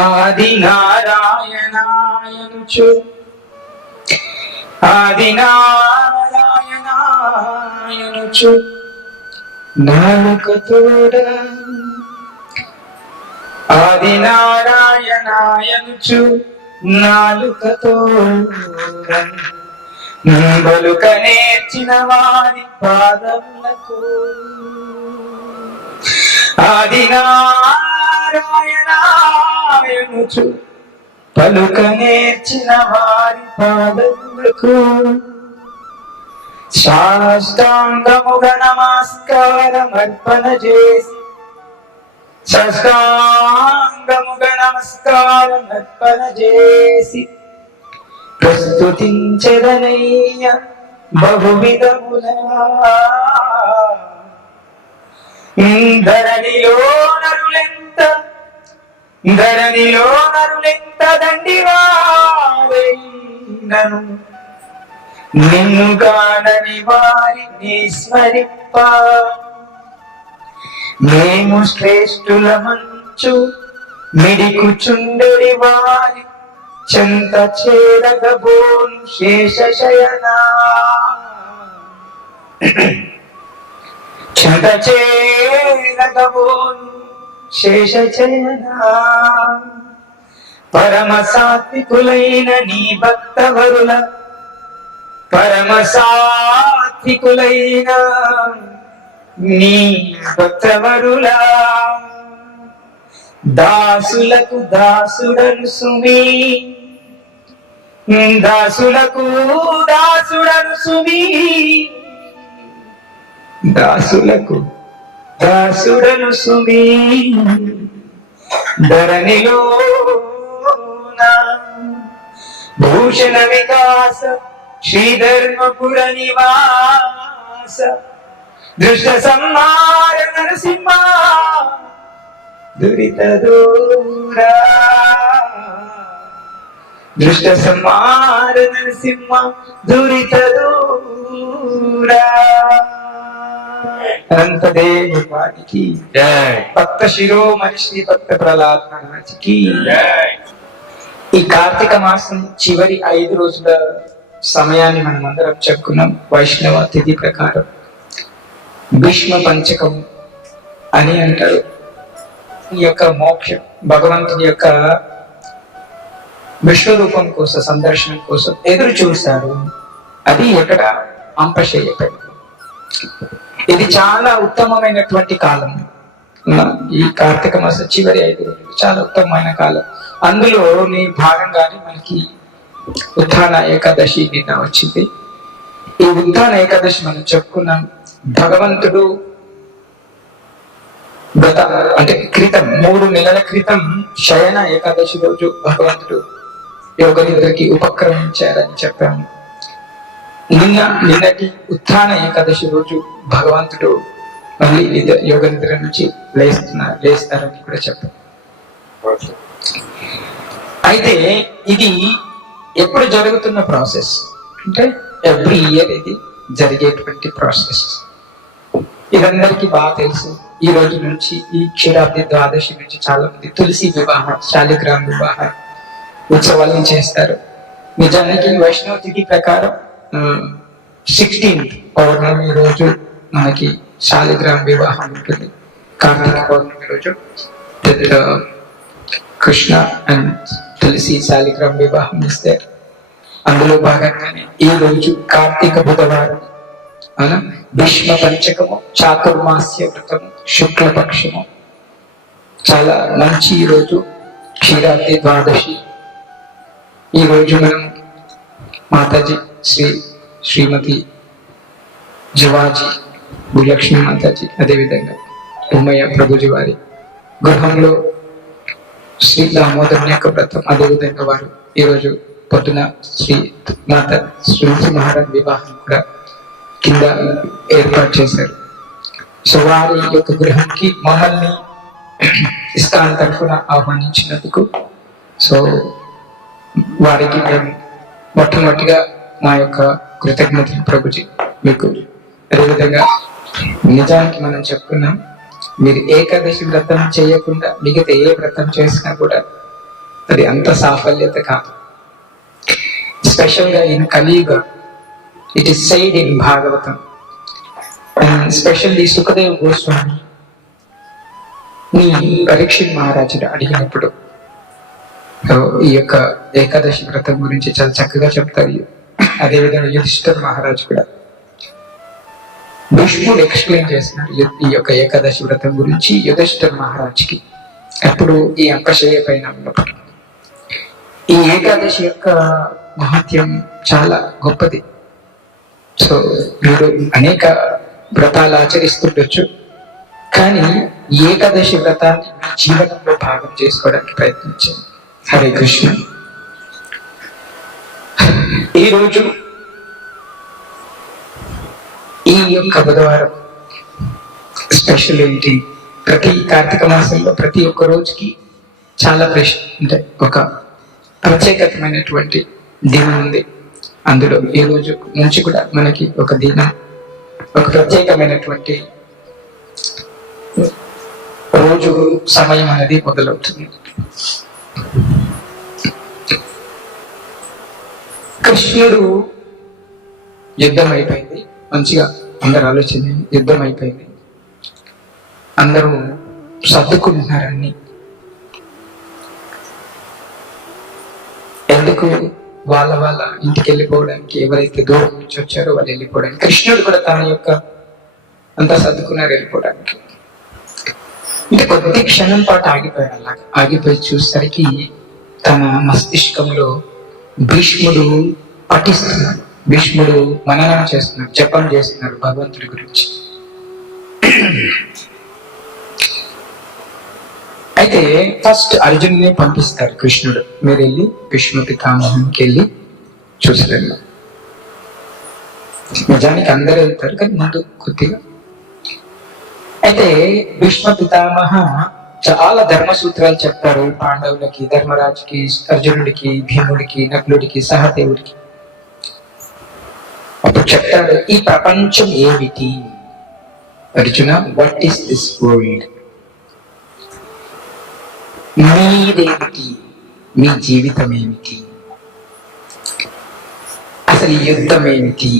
ఆది నారాయణాయనుచు ఆది నారాయణాయనుచు నాలుకతోడ ఆది నారాయణాయనుచు నాలుకతోడ బలుక నేర్చిన వారి పాదములకు ఆది నారాయణాయనుచు పలుక నేర్చిన వారి పాదములకు సాష్టాంగముగ నమస్కారమర్పణ చేసి సాష్టాంగముగ నమస్కారమర్పణ చేసి ప్రస్తుతించెదనయ్య బహువిధములా ధరణిలో నరులెంత దండివారైనను నిన్ను గానని వారిని స్మరిప్ప మేము శ్రేష్ఠుల మంచు మిడికుచుండెడి వారి చెంత చేరగబోను శేషశయనా చెంత చేరగబోను శేషశయనా పరమ సాత్వికులైన నీ భక్తవరుల పరమ సాత్వికులైన నీ భక్తవరుల దాసులకు దాసుడను సుమి దాసులకు దాసుడను సుమి దాసులకు దాసుడను సుమి ధరణిలో భూషణ వికాస శ్రీధర్మపుర నివాస దృష్ట సంహార నరసింహ దురిత దూరా దృష్ట సంహార నరసింహ దురిత దూరా అనంతదేవానికి భక్త శిరోమణి శ్రీ భక్త ప్రహ్లాద మహారాజుకి ఈ కార్తీక మాసం చివరి 5 రోజుల సమయాన్ని మనం అందరం చెప్పుకున్నాం. వైష్ణవ తిథి ప్రకారం భీష్మ పంచకం అని అంటారు. ఈ యొక్క మోక్షం భగవంతుని యొక్క విశ్వరూపం కోసం సందర్శనం కోసం ఎదురు చూశారు. అది ఎక్కడ అంపశయ్యపై. ఇది చాలా ఉత్తమమైనటువంటి కాలం. ఈ కార్తీక మాసం చివరి 5 రోజులు చాలా ఉత్తమమైన కాలం. అందులో భాగంగానే మనకి ఉత్థాన ఏకాదశి నిన్న వచ్చింది. ఈ ఉత్థాన ఏకాదశి మనం చెప్పుకున్నాం. భగవంతుడు గత అంటే క్రితం 3 నెలల క్రితం శయన ఏకాదశి రోజు భగవంతుడు యోగ నిద్రకి ఉపక్రమించారని చెప్పాము. నిన్నటి ఉత్థాన ఏకాదశి రోజు భగవంతుడు మళ్ళీ యోగ నిద్ర నుంచి లేస్తారని కూడా చెప్పాము. అయితే ఇది ఎప్పుడు జరుగుతున్న ప్రాసెస్ అంటే ఎవ్రీ ఇయర్ ఇది జరిగేటువంటి ప్రాసెస్. ఇదందరికీ బాగా తెలుసు. ఈ రోజు నుంచి ఈ క్షీరాబ్ది ద్వాదశి నుంచి చాలా మంది తులసి వివాహం శాలిగ్రామ వివాహ ఉత్సవాలను చేస్తారు. నిజానికి వైష్ణవ తిథి ప్రకారం 16th పౌర్ణమి రోజు మనకి శాలిగ్రామ వివాహం ఉంటుంది. కార్తీక పౌర్ణమి రోజు కృష్ణ అండ్ తులసి శాలిగ్రామ వివాహం ఇస్తారు. అందులో భాగంగానే ఈ రోజు కార్తీక బుధవారం భీష్మ పంచకము చాతుర్మాస్య వ్రతము శుక్లపక్షము చాలా మంచి ఈ రోజు క్షీరాబ్ది ద్వాదశి. ఈ రోజు మనం మాతాజీ శ్రీమతి జవాజీ భూలక్ష్మి మాతాజీ అదేవిధంగా ఉమయ్య ప్రభుజీ వారి గృహంలో శ్రీ దామోదరుని యొక్క వ్రతం అదేవిధంగా వారు ఈరోజు పొద్దున శ్రీ మాత తులసి మహారాజ్ వివాహం కూడా కింద ఏర్పాటు చేశారు. సో వారి యొక్క గృహానికి మమ్మల్ని ఇస్కాన్ తరఫున ఆహ్వానించినందుకు సో వారికి మేము మొట్టమొదటిగా మా యొక్క కృతజ్ఞతలు ప్రభుజీ మీకు. అదేవిధంగా నిజానికి మనం చెప్పుకున్నాం, మీరు ఏకాదశి వ్రతం చేయకుండా మిగతా ఏ వ్రతం చేసినా కూడా అది అంత సాఫల్యత కాదు. స్పెషల్గా in Kaliyuga it is said in Bhagavatam, specially Sukhdev Goswami నీ పరీక్షిత్ మహారాజుడు అడిగినప్పుడు ఈ యొక్క ఏకాదశి వ్రతం గురించి చాలా చక్కగా చెప్తారు. అదేవిధంగా యుధిష్ఠిర మహారాజు కూడా భీష్ముడు ఎక్స్ప్లెయిన్ చేస్తున్నారు ఈ యొక్క ఏకాదశి వ్రతం గురించి యుధిష్ఠిర మహారాజుకి. అప్పుడు ఈ అంకశయ్య పైన ఉన్నప్పుడు ఈ ఏకాదశి యొక్క మహత్యం చాలా గొప్పది. సో మీరు అనేక వ్రతాలు ఆచరిస్తుండొచ్చు, కానీ ఏకాదశి వ్రతాన్ని మీ జీవనంలో భాగం చేసుకోవడానికి ప్రయత్నించండి. హరే కృష్ణ. ఈరోజు ఈ యొక్క బుధవారం స్పెషల్ ఏంటి? ప్రతి కార్తీక మాసంలో ప్రతి ఒక్క రోజుకి చాలా అంటే ఒక ప్రత్యేకతమైనటువంటి దినం ఉంది. అందులో ఈ రోజు నుంచి కూడా మనకి ఒక దినం, ఒక ప్రత్యేకమైనటువంటి రోజు సమయం అనేది మొదలవుతుంది. కృష్ణుడు యుద్ధం అయిపోయింది, మంచిగా అందరు ఆలోచన, యుద్ధం అయిపోయింది, అందరూ సర్దుకుంటున్నారని. ఎందుకు? వాళ్ళ ఇంటికి వెళ్ళిపోవడానికి, ఎవరైతే దూరం నుంచి వచ్చారో వాళ్ళు వెళ్ళిపోవడానికి. కృష్ణుడు కూడా తన యొక్క అంతా సర్దుకున్నారు వెళ్ళిపోవడానికి. అంటే కొద్ది క్షణం పాటు ఆగిపోయాడు. అలా ఆగిపోయి చూసరికి తన మస్తిష్కంలో భీష్ముడు పఠిస్తున్నాడు, భీష్ముడు మననం చేస్తున్నాడు, జపం చేస్తున్నాడు భగవంతుడి గురించి. అయితే ఫస్ట్ అర్జునుని పంపిస్తారు కృష్ణుడు, మీరు వెళ్ళి భీష్మ పితామహంకి వెళ్ళి చూసిరండి. నిజానికి అందరూ వెళ్తారు, కానీ ముందు కొద్దిగా. అయితే భీష్మ పితామహ చాలా ధర్మ సూత్రాలు చెప్తారు పాండవులకి, ధర్మరాజుకి, అర్జునుడికి, భీముడికి, నకులుడికి, సహదేవుడికి. అప్పుడు చెప్తాడు, ఈ ప్రపంచం ఏమిటి Arjuna? What is this world? మీరేమిటి? మీ జీవితం ఏమిటి? అసలు యుద్ధం ఏమిటి?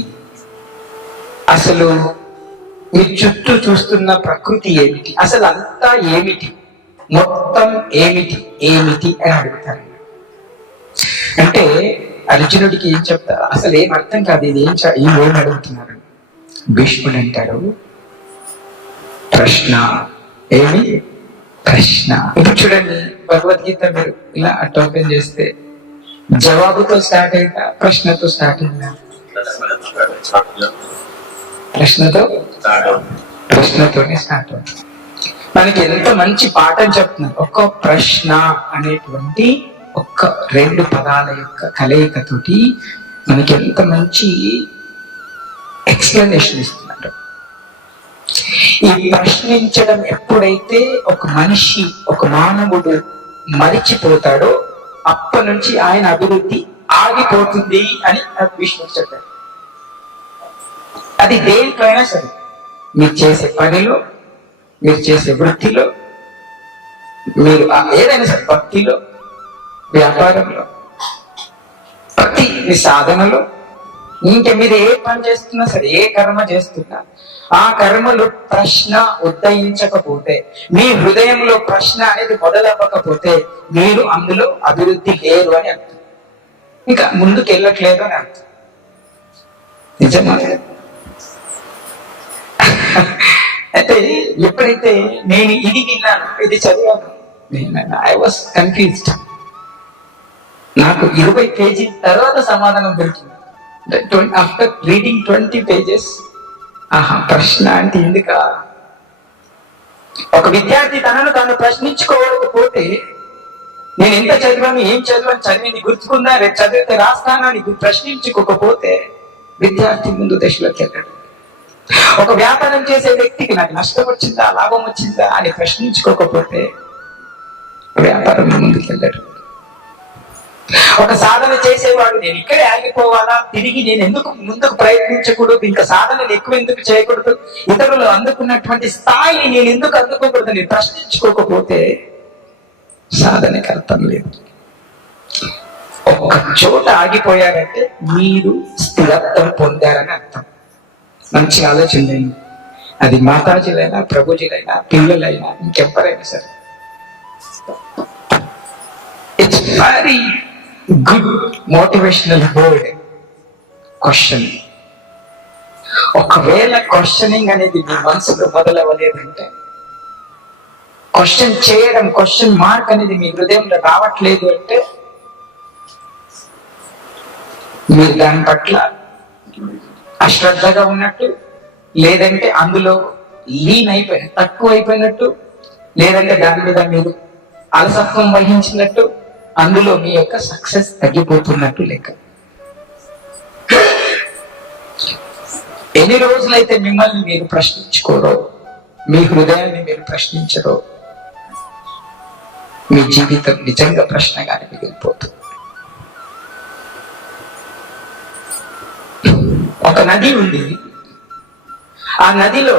అసలు మీ చుట్టూ చూస్తున్న ప్రకృతి ఏమిటి? అసలు అంతా ఏమిటి? మొత్తం ఏమిటి ఏమిటి అని అడుగుతారు. అంటే అర్జునుడికి ఏం చెప్తారు? అసలు ఏం అర్థం కాదు, ఇది ఏం అడుగుతున్నారు. భీష్ముడు అంటాడు, ప్రశ్న. ఏమి ప్రశ్న? ఇప్పుడు చూడండి, భగవద్గీత మీరు ఇలా అటు ఓపెన్ చేస్తే జవాబుతో స్టార్ట్ అయిందా, ప్రశ్నతో స్టార్ట్ అయిందా? ప్రశ్నతోనే స్టార్ట్ అవుతుంది. మనకి ఎంత మంచి పాఠం చెప్తున్నారు. ఒక్క ప్రశ్న అనేటువంటి ఒక్క 2 పదాల యొక్క కలయికతోటి మనకి ఎంత మంచి ఎక్స్ప్లెనేషన్ ఇస్తున్నారు. ఈ ప్రశ్నించడం ఎప్పుడైతే ఒక మనిషి, ఒక మానవుడు మరిచిపోతాడో అప్పటి నుంచి ఆయన అభివృద్ధి ఆగిపోతుంది అని విష్ణువు చెప్పాడు. అది దేనికైనా సరే, మీరు చేసే పనిలో, మీరు చేసే వృత్తిలో, మీరు ఏదైనా సరే, భక్తిలో, వ్యాపారంలో, ప్రతి మీ సాధనలో, ఇంకా మీరు ఏ పని చేస్తున్నా సరే, ఏ కర్మ చేస్తున్నా, ఆ కర్మలో ప్రశ్న ఉదయించకపోతే, మీ హృదయంలో ప్రశ్న అనేది మొదలవ్వకపోతే మీరు అందులో అభివృద్ధి లేరు అని అర్థం. ఇంకా ముందుకు వెళ్ళట్లేదు అని అర్థం. నిజమా? అయితే ఎప్పుడైతే నేను ఇది విన్నాను, ఇది చదివాను, ఐ వాస్ కన్ఫ్యూజ్డ్. నాకు 20 పేజీ తర్వాత సమాధానం దొరికింది. ఆఫ్టర్ రీడింగ్ 20 pages, ప్రశ్న అంటే ఎందుక? ఒక విద్యార్థి తనను తాను ప్రశ్నించుకోకపోతే, నేను ఎంత చదివాను, ఏం చదివాను, చదివింది గుర్తుకుందా, రేపు చదివితే రాస్తానని ప్రశ్నించుకోకపోతే విద్యార్థి ముందు దశలోకి వెళ్ళాడు. ఒక వ్యాపారం చేసే వ్యక్తికి నాకు నష్టం వచ్చిందా, లాభం వచ్చిందా అని ప్రశ్నించుకోకపోతే వ్యాపారం ముందుకు వెళ్ళాడు. ఒక సాధన చేసేవాడు, నేను ఇక్కడే ఆగిపోవాలా, తిరిగి నేను ఎందుకు ముందుకు ప్రయత్నించకూడదు, ఇంకా సాధనలు ఎక్కువ ఎందుకు చేయకూడదు, ఇతరులు అందుకున్నటువంటి స్థాయిని నేను ఎందుకు అందుకోకూడదు అని ప్రశ్నించుకోకపోతే సాధనకి అర్థం లేదు. ఒక్క చోట ఆగిపోయారంటే మీరు స్థిరత్వం పొందారని అర్థం. మంచిగా ఆలోచన చేయండి. అది మాతాజీలైనా, ప్రభుజీలైనా, పిల్లలైనా, ఇంకెవ్వరైనా సరే. It's very good motivational word question. ఒకవేళ క్వశ్చనింగ్ అనేది మీ మనసులో మొదలవ్వలేదంటే, క్వశ్చన్ చేయడం, క్వశ్చన్ మార్క్ అనేది మీ హృదయంలో రావట్లేదు అంటే, మీరు దాని పట్ల అశ్రద్ధగా ఉన్నట్టు, లేదంటే అందులో లీన్ అయిపోయిన తక్కువ అయిపోయినట్టు, లేదంటే దాని మీద మీరు అలసత్వం వహించినట్టు, అందులో మీ యొక్క సక్సెస్ తగ్గిపోతున్నట్టు లెక్క. ఎన్ని రోజులైతే మిమ్మల్ని మీరు ప్రశ్నించుకోరో, మీ హృదయాన్ని మీరు ప్రశ్నించరో, మీ జీవితం నిజంగా ప్రశ్నగానే మిగిలిపోతుంది. ఒక నది ఉంది. ఆ నదిలో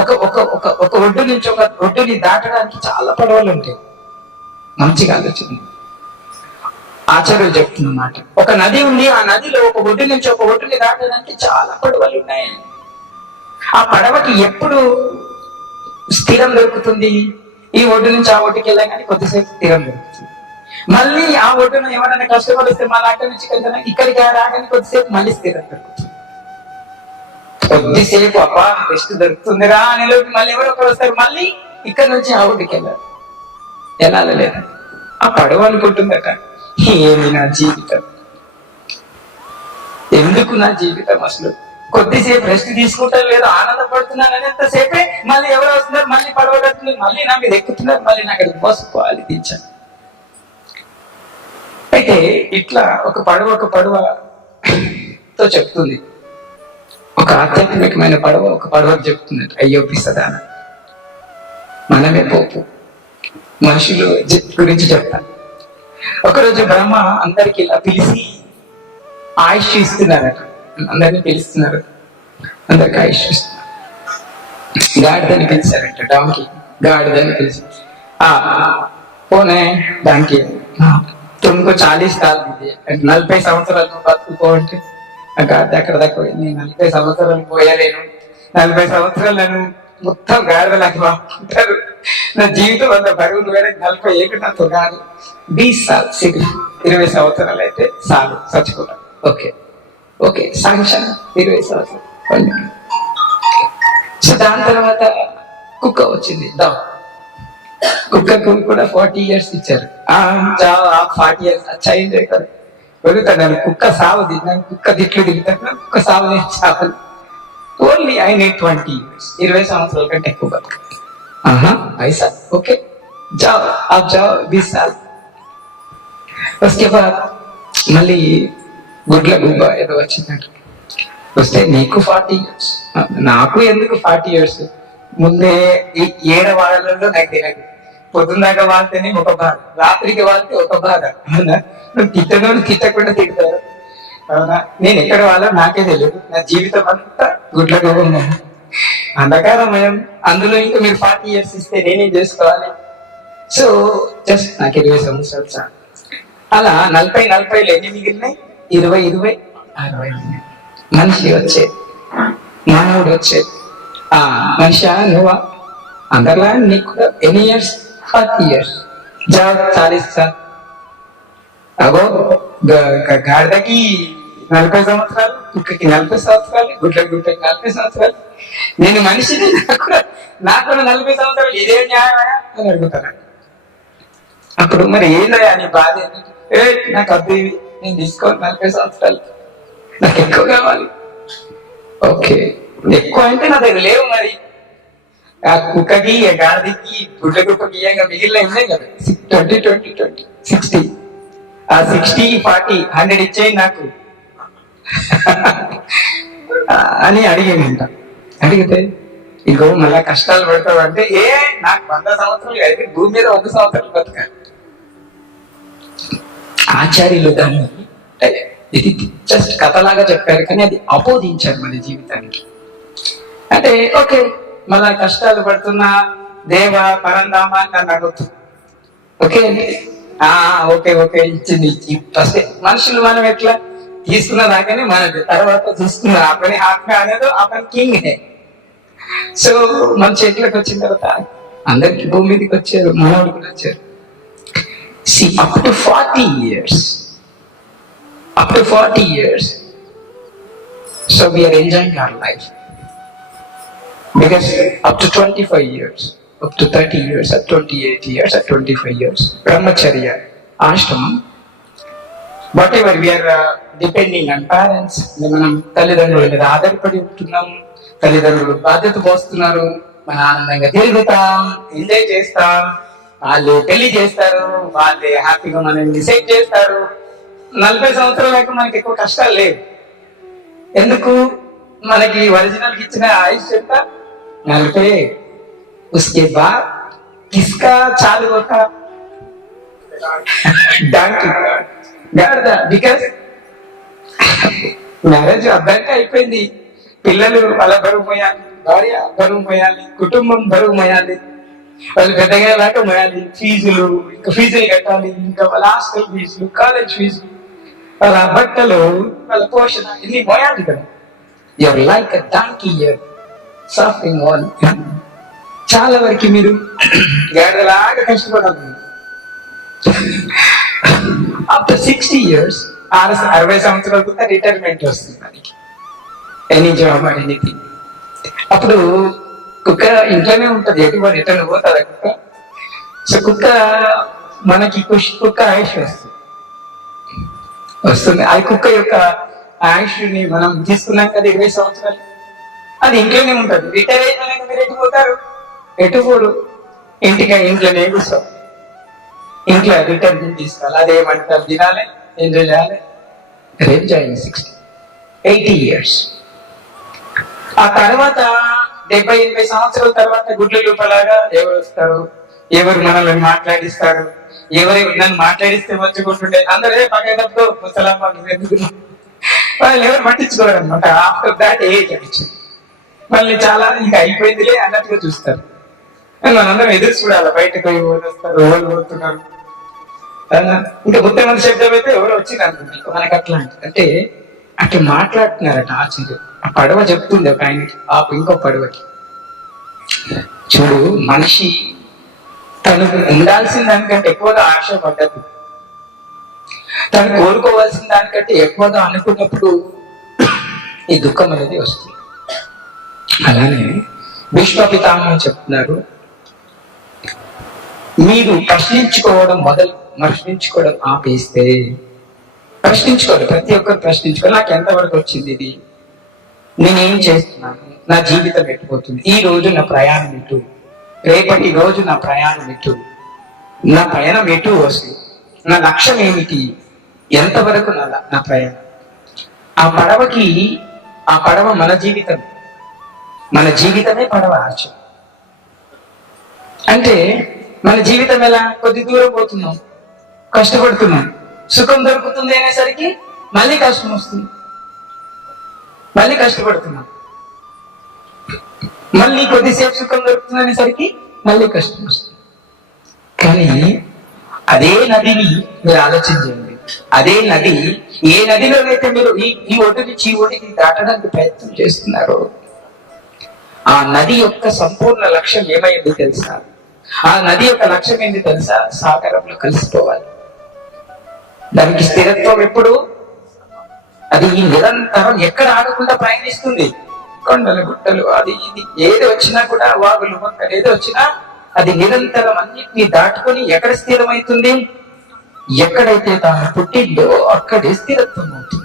ఒక ఒక ఒక ఒక ఒడ్డు నుంచి ఒక ఒడ్డుని దాటడానికి చాలా పడవలు ఉంటాయి. మంచిగా ఆలోచన. ఆచార్యులు చెప్తున్నమాట. ఒక నది ఉంది. ఆ నదిలో ఒక ఒడ్డు నుంచి ఒక ఒడ్డుని దాటడానికి చాలా పడవలు ఉన్నాయి. ఆ పడవకి ఎప్పుడు స్థిరం దొరుకుతుంది? ఈ ఒడ్డు నుంచి ఆ ఒడ్డుకి వెళ్ళగానే కొద్దిసేపు స్థిరం దొరుకుతుంది. మళ్ళీ ఆ ఒడ్డున ఎవరైనా కస్టమర్ వస్తే మళ్ళీ అక్కడి నుంచి ఇక్కడికి రాగానే కొద్దిసేపు మళ్ళీ స్థిరం దొరుకుతుంది. కొద్దిసేపు అబ్బా రెస్ట్ దొరుకుతుందిరా అనేలోకి మళ్ళీ ఎవరో ఒకరు వస్తారు. మళ్ళీ ఇక్కడ నుంచి ఆ ఒడ్డుకి వెళ్ళారు. ఎలా లేదా? ఆ పడవ అనుకుంటుందట, ఏమి నా జీవితం, ఎందుకు నా జీవితం, అసలు కొద్దిసేపు రెస్ట్ తీసుకుంటారు లేదా ఆనందపడుతున్నాను అనేంతసేపే మళ్ళీ ఎవరు వస్తున్నారు, మళ్ళీ పడవ కడుతున్నారు, మళ్ళీ నా మీద ఎక్కుతున్నారు, మళ్ళీ నాకు అది మోసపోవాలి దించాను. అయితే ఇట్లా ఒక పడవతో చెప్తుంది. ఒక ఆధ్యాత్మికమైన పడవ ఒక పడవకు చెప్తుంది, అయ్యో పిసదాన, మనమే పోపు, మనుషులు గురించి చెప్తాను. ఒకరోజు బ్రహ్మ అందరికి ఇలా పిలిచి ఆయుష్ ఇస్తున్నారట. అందరినీ పిలుస్తున్నారు, అందరికి ఆయుష్ ఇస్తున్నారు. గాడిదని పిలిచారట, డాంకి గాడిదని పిలిచి, పోనే దానికి తుమ్కు 40 సార్లు 40 సంవత్సరాలు బతుకుకో అంటే, ఆ గాడిద అక్కడ దాకా పోయింది. 40 సంవత్సరాలు పోయలేను, 40 సంవత్సరాలు నన్ను మొత్తం గాడిదలాగా బాగుంటారు, నా జీవితం అంత బరువులు వేరే 40 ఏళ్ళు నాతో కాదు, 20 సార్లు 20 సంవత్సరాలు అయితే చాలు చచ్చిపోతాను. ఓకే ఓకే సాంక్షన్ 20 సంవత్సరాలు. సో దాని తర్వాత కుక్క వచ్చింది. కుక్కకు కూడా 40 years ఇచ్చారు. 40 years అచ్చయింది కదా, వెళుతాను కుక్క సావుది, నాకు కుక్క తిట్లు తిరుగుతాను, కుక్క సావు నేను చావాలి. ఓన్లీ ఐ నీడ్ 20 years, 20 సంవత్సరాల కంటే ఎక్కువ బతుకు. ఐసా ఓకే जाओ आप जाओ 20 साल. उसके बाद మళ్ళీ గుడ్ల గుబ్బ ఏదో వచ్చిందంట. వస్తే నీకు 40 years, నాకు ఎందుకు 40 years, ముందే 7 వారాలలో నాకు తినదు. పొద్దున్నాక వాళ్తేనే ఒక బాధ, రాత్రికి వాళ్తే ఒక బాధ. అవునా? నువ్వు తిట్టను తిట్టకుండా తిడతారు. అవునా? నేను ఎక్కడ వాళ్ళో నాకే తెలియదు. నా జీవితం అంతా గుడ్ల గుబ్బ అంధకారమయం. అందులో ఇంకా మీరు 40 years ఇస్తే నేనేం చేసుకోవాలి? సో జస్ట్ నాకు 20 సంవత్సరాలు చాలు. అలా 40 ఎన్ని మిగిలినాయి? 20 60 మనిషి వచ్చేది, మానవుడు వచ్చేది. మనిషి నువ్వా? అందరిలా నీకు ఎన్ని ఇయర్స్? 40 years. Job 40 sir. అగో గాడిదకి 40 సంవత్సరాలు, కుక్కకి 40 సంవత్సరాలు, గుడ్లకి 40 సంవత్సరాలు. నేను మనిషిని, నాకు 40 సంవత్సరాలు, ఇదే న్యాయమా అని అడుగుతాను. అప్పుడు మరి ఏందయ్యా నీ బాధ? నాకు అద్దు, ఇవి నేను తీసుకోవాలి 40 సంవత్సరాలు, నాకు ఎక్కువ కావాలి. ఓకే ఎక్కువ అంటే నా దగ్గర లేవు. మరి ఆ కుక్కకి, గాడిదకి, గుడ్ల కుక్కకి మిగిలిన ఉన్నాయి కదా 20 20 20 60. ఆ 60 40 100 ఇచ్చేయి నాకు అని అడిగేనంట. అడిగితే ఇంకో మళ్ళా కష్టాలు పడతావు అంటే, నాకు 100 సంవత్సరాలు అయితే భూమి మీద 100 సంవత్సరాలు బతకాలి. ఆచార్యులు దాన్ని ఇది జస్ట్ కథలాగా చెప్పారు, కానీ అది ఆపోదించారు మన జీవితానికి. అంటే ఓకే మళ్ళా కష్టాలు పడుతున్నా దేవ పరంధామా అని నన్ను అడుగుతుంది. ఓకే ఓకే ఓకే ఇచ్చింది ఫస్ట్ మనుషులు మనం ఎట్లా తీసుకున్న దాకానే మనది, తర్వాత చూసుకున్న ఆ పని ఆత్మ అనేది ఆ పని కింగ్. సో మన చేతిలోకి వచ్చిన తర్వాత అందరికి భూమి మీదకి వచ్చారు, మనవాడు కూడా వచ్చారు. See, up to 40 years, so we are enjoying our life. Because up to 25 years, up to 30 years, at 28 years, at 25 years, brahmacharya, ashramam, whatever we are depending on parents, మనం తల్లిదండ్రుల మీద ఆధారపడి ఉంటున్నాం, తల్లిదండ్రులు బాధ్యత పోస్తున్నారు, మన ఆనందంగా తిరుగుతాం, ఎంజాయ్ చేస్తాం, వాళ్ళు పెళ్లి చేస్తారు, వాళ్ళే హ్యాపీగా మనల్ని సెట్ చేస్తారు. 40 సంవత్సరాలకు మనకి ఎక్కువ కష్టాలు లేవు. ఎందుకు? మనకి ఒరిజినల్ ఇచ్చిన ఆయుష్ ఎంత? 40. उसके बाद किसका चालू होता? డాంకీ గాడిద. బికాస్ మ్యారేజ్ అబ్బాయికి అయిపోయింది, పిల్లలు వాళ్ళ బరువు మోయాలి, భార్య బరువు మోయాలి, కుటుంబం బరువు మోయాలి, వాళ్ళు పెద్దగా లాగా మోయాలి, ఫీజులు, ఇంకా ఫీజులు కట్టాలి, ఇంకా వాళ్ళ హాస్టల్ ఫీజులు, కాలేజ్ ఫీజులు, వాళ్ళ బట్టలు, వాళ్ళ పోషణ, ఇన్ని మోయాలి కదా. Your like a donkey, your suffering all. చాలా వరకు మీరు గాడిదలాగా కష్టపడాలి. ఆఫ్టర్ 60 years, 60 సంవత్సరాల రిటైర్మెంట్ వస్తుంది మనకి, ఎనీ జాబ్ అని ఎనీథింగ్. అప్పుడు కుక్క ఇంట్లోనే ఉంటుంది, ఎటువంటి రిటర్న్ పోతుంది కుక్క. సో కుక్క మనకి కుక్క ఆయుష్ వస్తుంది. ఆ కుక్క యొక్క ఆయుష్ని మనం తీసుకున్నాం కదా 20 సంవత్సరాలు, అది ఇంట్లోనే ఉంటుంది. రిటైర్ అయిపోయినాక మీరు ఎటు పోతారు? ఎటు పోరు, ఇంట్లోనే కూర్చో, ఇంట్లో రిటైర్మెంట్ తీసుకోవాలి. అదేమంటారు, తినాలి, ఎంజాయ్ చేయాలి, రేపు జాయిన్ 80 years. ఆ తర్వాత 70-80 సంవత్సరాల తర్వాత గుడ్ల లోపలాగా ఎవరు వస్తారు, ఎవరు మనల్ని మాట్లాడిస్తారు, ఎవరు నన్ను మాట్లాడిస్తే మంచిగుంటుండే, అందరే పక్కనప్పుడు ముసలమ్మ ఎందుకు, వాళ్ళు ఎవరు పట్టించుకోరు అనమాట. ఆఫ్టర్ దాట్ ఏజ్ అనిచ్చింది మళ్ళీ చాలా ఇంకా అయిపోయిందిలే అన్నట్టుగా చూస్తారు. మనందరం ఎదురు చూడాలి, బయటకు పోయి వస్తారు, ఎవరు పోతున్నారు. ఇంకా ముఖ్యమంత్రి శబ్దం అయితే ఎవరు వచ్చింది అనుకుంటే మనకి అట్లా అంటే అట్లా మాట్లాడుతున్నారట ఆచార్యులు. ఆ పడవ చెప్తుంది ఒక ఆయనకి, ఇంకో పడవకి, చూడు మనిషి తను ఉండాల్సిన దానికంటే ఎక్కువగా ఆశపడ్డదు, తను కోరుకోవాల్సిన దానికంటే ఎక్కువగా అనుకున్నప్పుడు ఈ దుఃఖం అనేది వస్తుంది. అలానే భీష్మ పితామహులు చెప్తున్నారు, మీరు ప్రశ్నించుకోవడం ఆపేస్తే, ప్రశ్నించుకోవాలి, ప్రతి ఒక్కరు ప్రశ్నించుకోవాలి, నాకు ఎంతవరకు వచ్చింది ఇది, నేనేం చేస్తున్నాను, నా జీవితం ఎట్టుపోతుంది, ఈ రోజు నా ప్రయాణం ఎటు, రేపటి రోజు నా ప్రయాణం ఎటు, నా ప్రయాణం ఎటు వస్తుంది, నా లక్ష్యం ఏమిటి, ఎంతవరకు నా ప్రయాణం. ఆ పడవ మన జీవితమే పడవ ఆశ. అంటే మన జీవితం ఎలా, కొద్ది దూరం పోతున్నాం, కష్టపడుతున్నాం, సుఖం దొరుకుతుంది అనేసరికి మళ్ళీ కష్టం వస్తుంది, మళ్ళీ కష్టపడుతున్నాం, మళ్ళీ కొద్దిసేపు సుఖం దొరుకుతుంది అనేసరికి మళ్ళీ కష్టం వస్తుంది. కానీ అదే నదిని మీరు ఆలోచించండి, అదే నది, ఏ నదిలోనైతే మీరు ఈ ఒడ్డు నుంచి ఈ ఒడ్డుకి దాటడానికి ప్రయత్నం చేస్తున్నారో, ఆ నది యొక్క సంపూర్ణ లక్ష్యం ఏమైంది తెలుసా? ఆ నది యొక్క లక్ష్యం ఏంటి తెలుసా? సాగరంలో కలిసిపోవాలి. దానికి స్థిరత్వం ఎప్పుడు? అది నిరంతరం ఎక్కడ ఆగకుండా ప్రయాణిస్తుంది. కొండలు, గుట్టలు, అది ఇది ఏది వచ్చినా కూడా, వాగులు, మొక్కలు ఏది వచ్చినా అది నిరంతరం అన్నిటినీ దాటుకొని ఎక్కడ స్థిరమవుతుంది? ఎక్కడైతే తాను పుట్టిందో అక్కడే స్థిరత్వం అవుతుంది.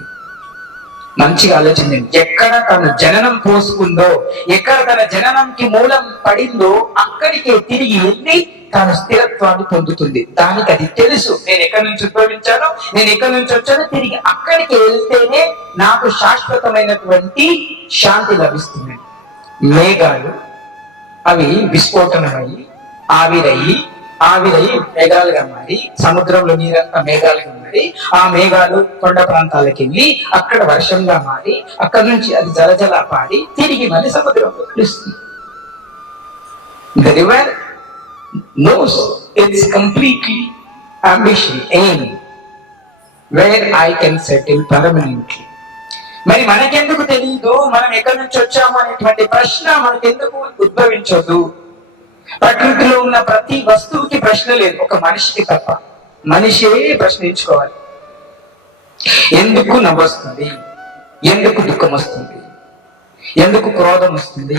మంచిగా ఆలోచించండి. ఎక్కడ తను జననం పోసుకుందో, ఎక్కడ తన జననంకి మూలం పడిందో అక్కడికే తిరిగి వెళ్ళి తాను స్థిరత్వాన్ని పొందుతుంది. దానికి అది తెలుసు, నేను ఎక్కడి నుంచి ఉద్భవించానో, నేను ఎక్కడి నుంచి వచ్చానో, తిరిగి అక్కడికి వెళ్తేనే నాకు శాశ్వతమైనటువంటి శాంతి లభిస్తుంది. మేఘాలు అవి విస్ఫోటనమై ఆవిరయ్యి మేఘాలుగా మారి, సముద్రంలో నీరంతా మేఘాలుగా మారి, ఆ మేఘాలు కొండ ప్రాంతాలకు వెళ్ళి అక్కడ వర్షంగా మారి, అక్కడ నుంచి అది జలజల పాడి తిరిగి మళ్ళీ సముద్రంలో కలుస్తుంది. The river knows it's completely ambition, aim, where I can settle permanently. మరి మనకెందుకు తెలియదు మనం ఎక్కడి నుంచి వచ్చాము అనేటువంటి ప్రశ్న మనకెందుకు ఉద్భవించదు? ప్రకృతిలో ఉన్న ప్రతి వస్తువుకి ప్రశ్న లేదు, ఒక మనిషికి తప్ప. మనిషే ప్రశ్నించుకోవాలి. ఎందుకు నవ్వు వస్తుంది, ఎందుకు దుఃఖం వస్తుంది, ఎందుకు క్రోధం వస్తుంది,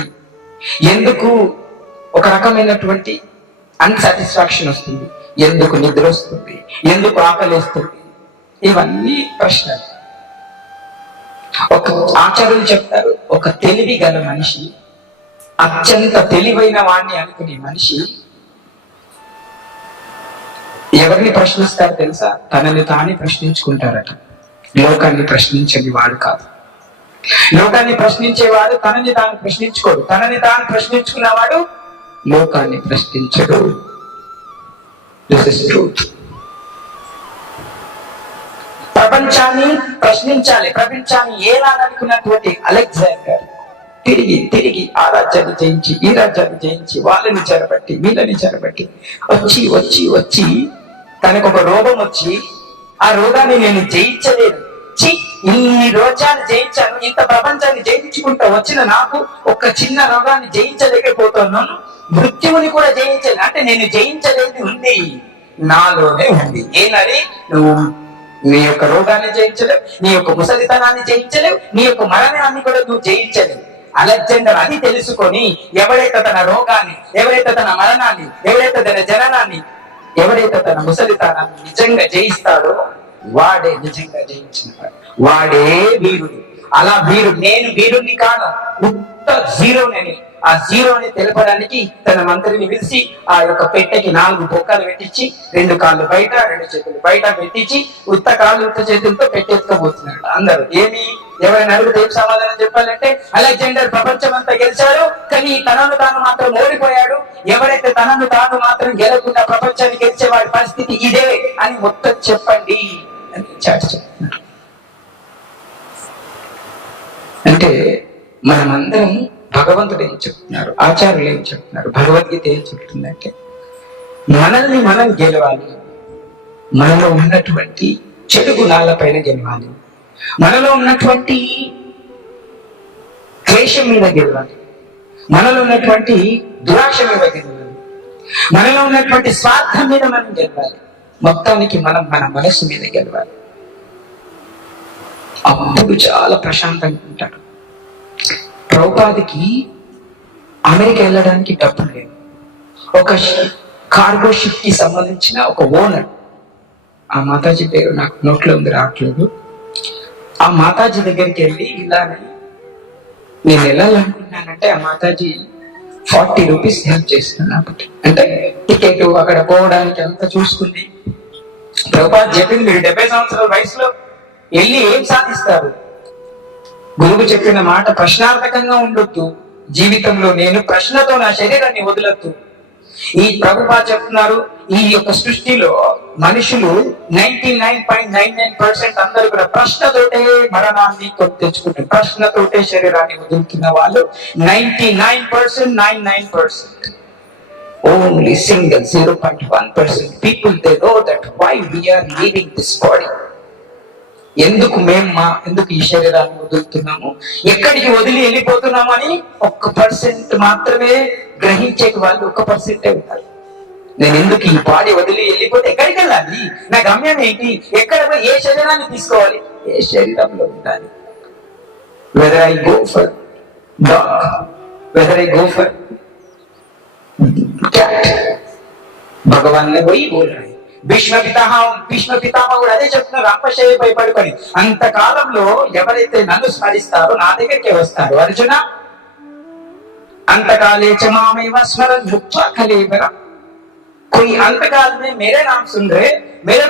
ఎందుకు ఒక రకమైనటువంటి అన్సాటిస్ఫాక్షన్ వస్తుంది, ఎందుకు నిద్ర వస్తుంది, ఎందుకు ఆకలి వస్తుంది, ఇవన్నీ ప్రశ్నలు. ఒక ఆచార్యులు చెప్తారు, ఒక తెలివి గల మనిషి, అత్యంత తెలివైన వాణ్ణి అనుకునే మనిషి ఎవరిని ప్రశ్నిస్తారు తెలుసా? తనని తానే ప్రశ్నించుకుంటారట. లోకాన్ని ప్రశ్నించని వాడు కాదు. లోకాన్ని ప్రశ్నించేవాడు తనని తాను ప్రశ్నించుకోడు. తనని తాను ప్రశ్నించుకున్నవాడు లోకాన్ని ప్రశ్నించడు. This is truth. ప్రపంచాన్ని ప్రశ్నించాలి, ప్రపంచాన్ని ఏలాలనుకున్నటువంటి అలెగ్జాండర్ తిరిగి తిరిగి ఆ రాజ్యాన్ని జయించి, ఈ రాజ్యాన్ని జయించి, వాళ్ళని చెరబట్టి, వీళ్ళని చెరబట్టి వచ్చి వచ్చి వచ్చి తనకు ఒక రోగం వచ్చి, ఆ రోగాన్ని నేను జయించలేదు, ఇన్ని రోజాన్ని జయించాను, ఇంత ప్రపంచాన్ని జయించుకుంటూ వచ్చిన నాకు ఒక చిన్న రోగాన్ని జయించలేకపోతున్నాను, మృత్యువుని కూడా జయించలేదు. అంటే నేను జయించలేదు ఉంది, నాలోనే ఉంది. ఏనది? నువ్వు నీ యొక్క రోగాన్ని జయించలేవు, నీ యొక్క ముసలితనాన్ని జయించలేవు, నీ యొక్క మరణాన్ని కూడా నువ్వు జయించలేవు. అలెగ్జాండర్ అది తెలుసుకొని ఎవరైతే తన రోగాన్ని, ఎవరైతే తన మరణాన్ని, ఎవరైతే తన జననాన్ని, ఎవరైతే తన ముసలితనాన్ని నిజంగా జయిస్తాడో వాడే నిజంగా జయించినవాడు, వాడే వీరుడు. అలా నేను వీరుణ్ణి కాను, ఉత్త జీరోనని, ఆ జీరోని తెలపడానికి తన మంత్రిని పిలిచి ఆ యొక్క పెట్టెకి 4 బొక్కలు పెట్టించి 2 కాళ్ళు బయట, 2 చేతులు బయట పెట్టించి ఉత్త కాళ్ళు ఉత్త చేతులతో పెట్టెత్తుకోబోతున్నాడు. అందరూ ఎవరైనా అడిగితే ఏం సమాధానం చెప్పాలంటే, అలెగ్జాండర్ ప్రపంచం అంతా గెలిచాడు, కానీ తనను తాను మాత్రం ఓడిపోయాడు. ఎవరైతే తనను తాను మాత్రం గెలకుండా ప్రపంచాన్ని గెలిచేవాడి పరిస్థితి ఇదే అని మొత్తం చెప్పండి అని చాటి చెప్తున్నారు. అంటే మనమందరం భగవంతుడు ఏం చెప్తున్నారు, ఆచార్యులు ఏం చెప్తున్నారు, భగవద్గీత ఏం చెప్తుందంటే మనల్ని మనం గెలవాలి, మనలో ఉన్నటువంటి చెడు గుణాల పైన గెలవాలి, మనలో ఉన్నటువంటి క్లేశం మీద గెలవాలి, మనలో ఉన్నటువంటి దురాశ మీద గెలవాలి, మనలో ఉన్నటువంటి స్వార్థం మీద మనం గెలవాలి, మొత్తానికి మనం మన మనస్సు మీద గెలవాలి. అప్పుడు చాలా ప్రశాంతంగా ఉంటాడు. ప్రభుపాదికి అమెరికా వెళ్ళడానికి డబ్బులు లేదు. ఒక కార్గో షిప్ కి సంబంధించిన ఒక ఓనర్, ఆ మాతాజీ పేరు నాకు నోట్లో ఉంది రావట్లేదు, ఆ మాతాజీ దగ్గరికి వెళ్ళి ఇలానే నేను వెళ్ళాలనుకుంటున్నానంటే ఆ మాతాజీ 40 రూపీస్ హెల్ప్ చేస్తున్నాను. అంటే టికెట్ అక్కడ పోవడానికి అంతా చూసుకుంది. ప్రభుపాద్ చెప్పింది, మీరు 70 సంవత్సరాల వయసులో వెళ్ళి ఏం సాధిస్తారు? గురువు చెప్పిన మాట ప్రశ్నార్థకంగా ఉండొద్దు జీవితంలో. నేను ప్రశ్నతో నా శరీరాన్ని వదలొద్దు. ఈ ప్రభుపాద్ చెప్తున్నారు, ఈ యొక్క సృష్టిలో మనుషులు 99.99% అందరూ కూడా ప్రశ్నతోటే మరణాన్ని తెచ్చుకుంటారు, ప్రశ్నతోటే శరీరాన్ని వదులుతున్న వాళ్ళు 99%. Only single 0.1% people, they know that why we are leaving this body. ఎందుకు ఈ శరీరాన్ని వదులుతున్నాము, ఎక్కడికి వదిలి వెళ్ళిపోతున్నాము అని 1% మాత్రమే గ్రహించే వాళ్ళు 1% ఉంటారు. నేను ఎందుకు ఈ బాడీ వదిలి వెళ్ళిపోతే ఎక్కడికి వెళ్ళాలి, నా గమ్యం ఏంటి, ఎక్కడ ఏ శరీరాన్ని తీసుకోవాలి, ఏ శరీరంలో ఉండాలి. whether I go for dog, whether I go for cat, భగవాన్ ने वही बोल रहे हैं. భీష్మ పితామహుడు అదే చెప్తున్నారు, రంపశయ్యపై పడుకొని. అంతకాలంలో ఎవరైతే నన్ను స్మరిస్తారో నా దగ్గరికి వస్తారు. అర్జున, अंतकाले च मामेव स्मरन् भुक्त्वा कलेवरम्. कोई अंतकाल में मेरे नाम सुन रहे, मेरा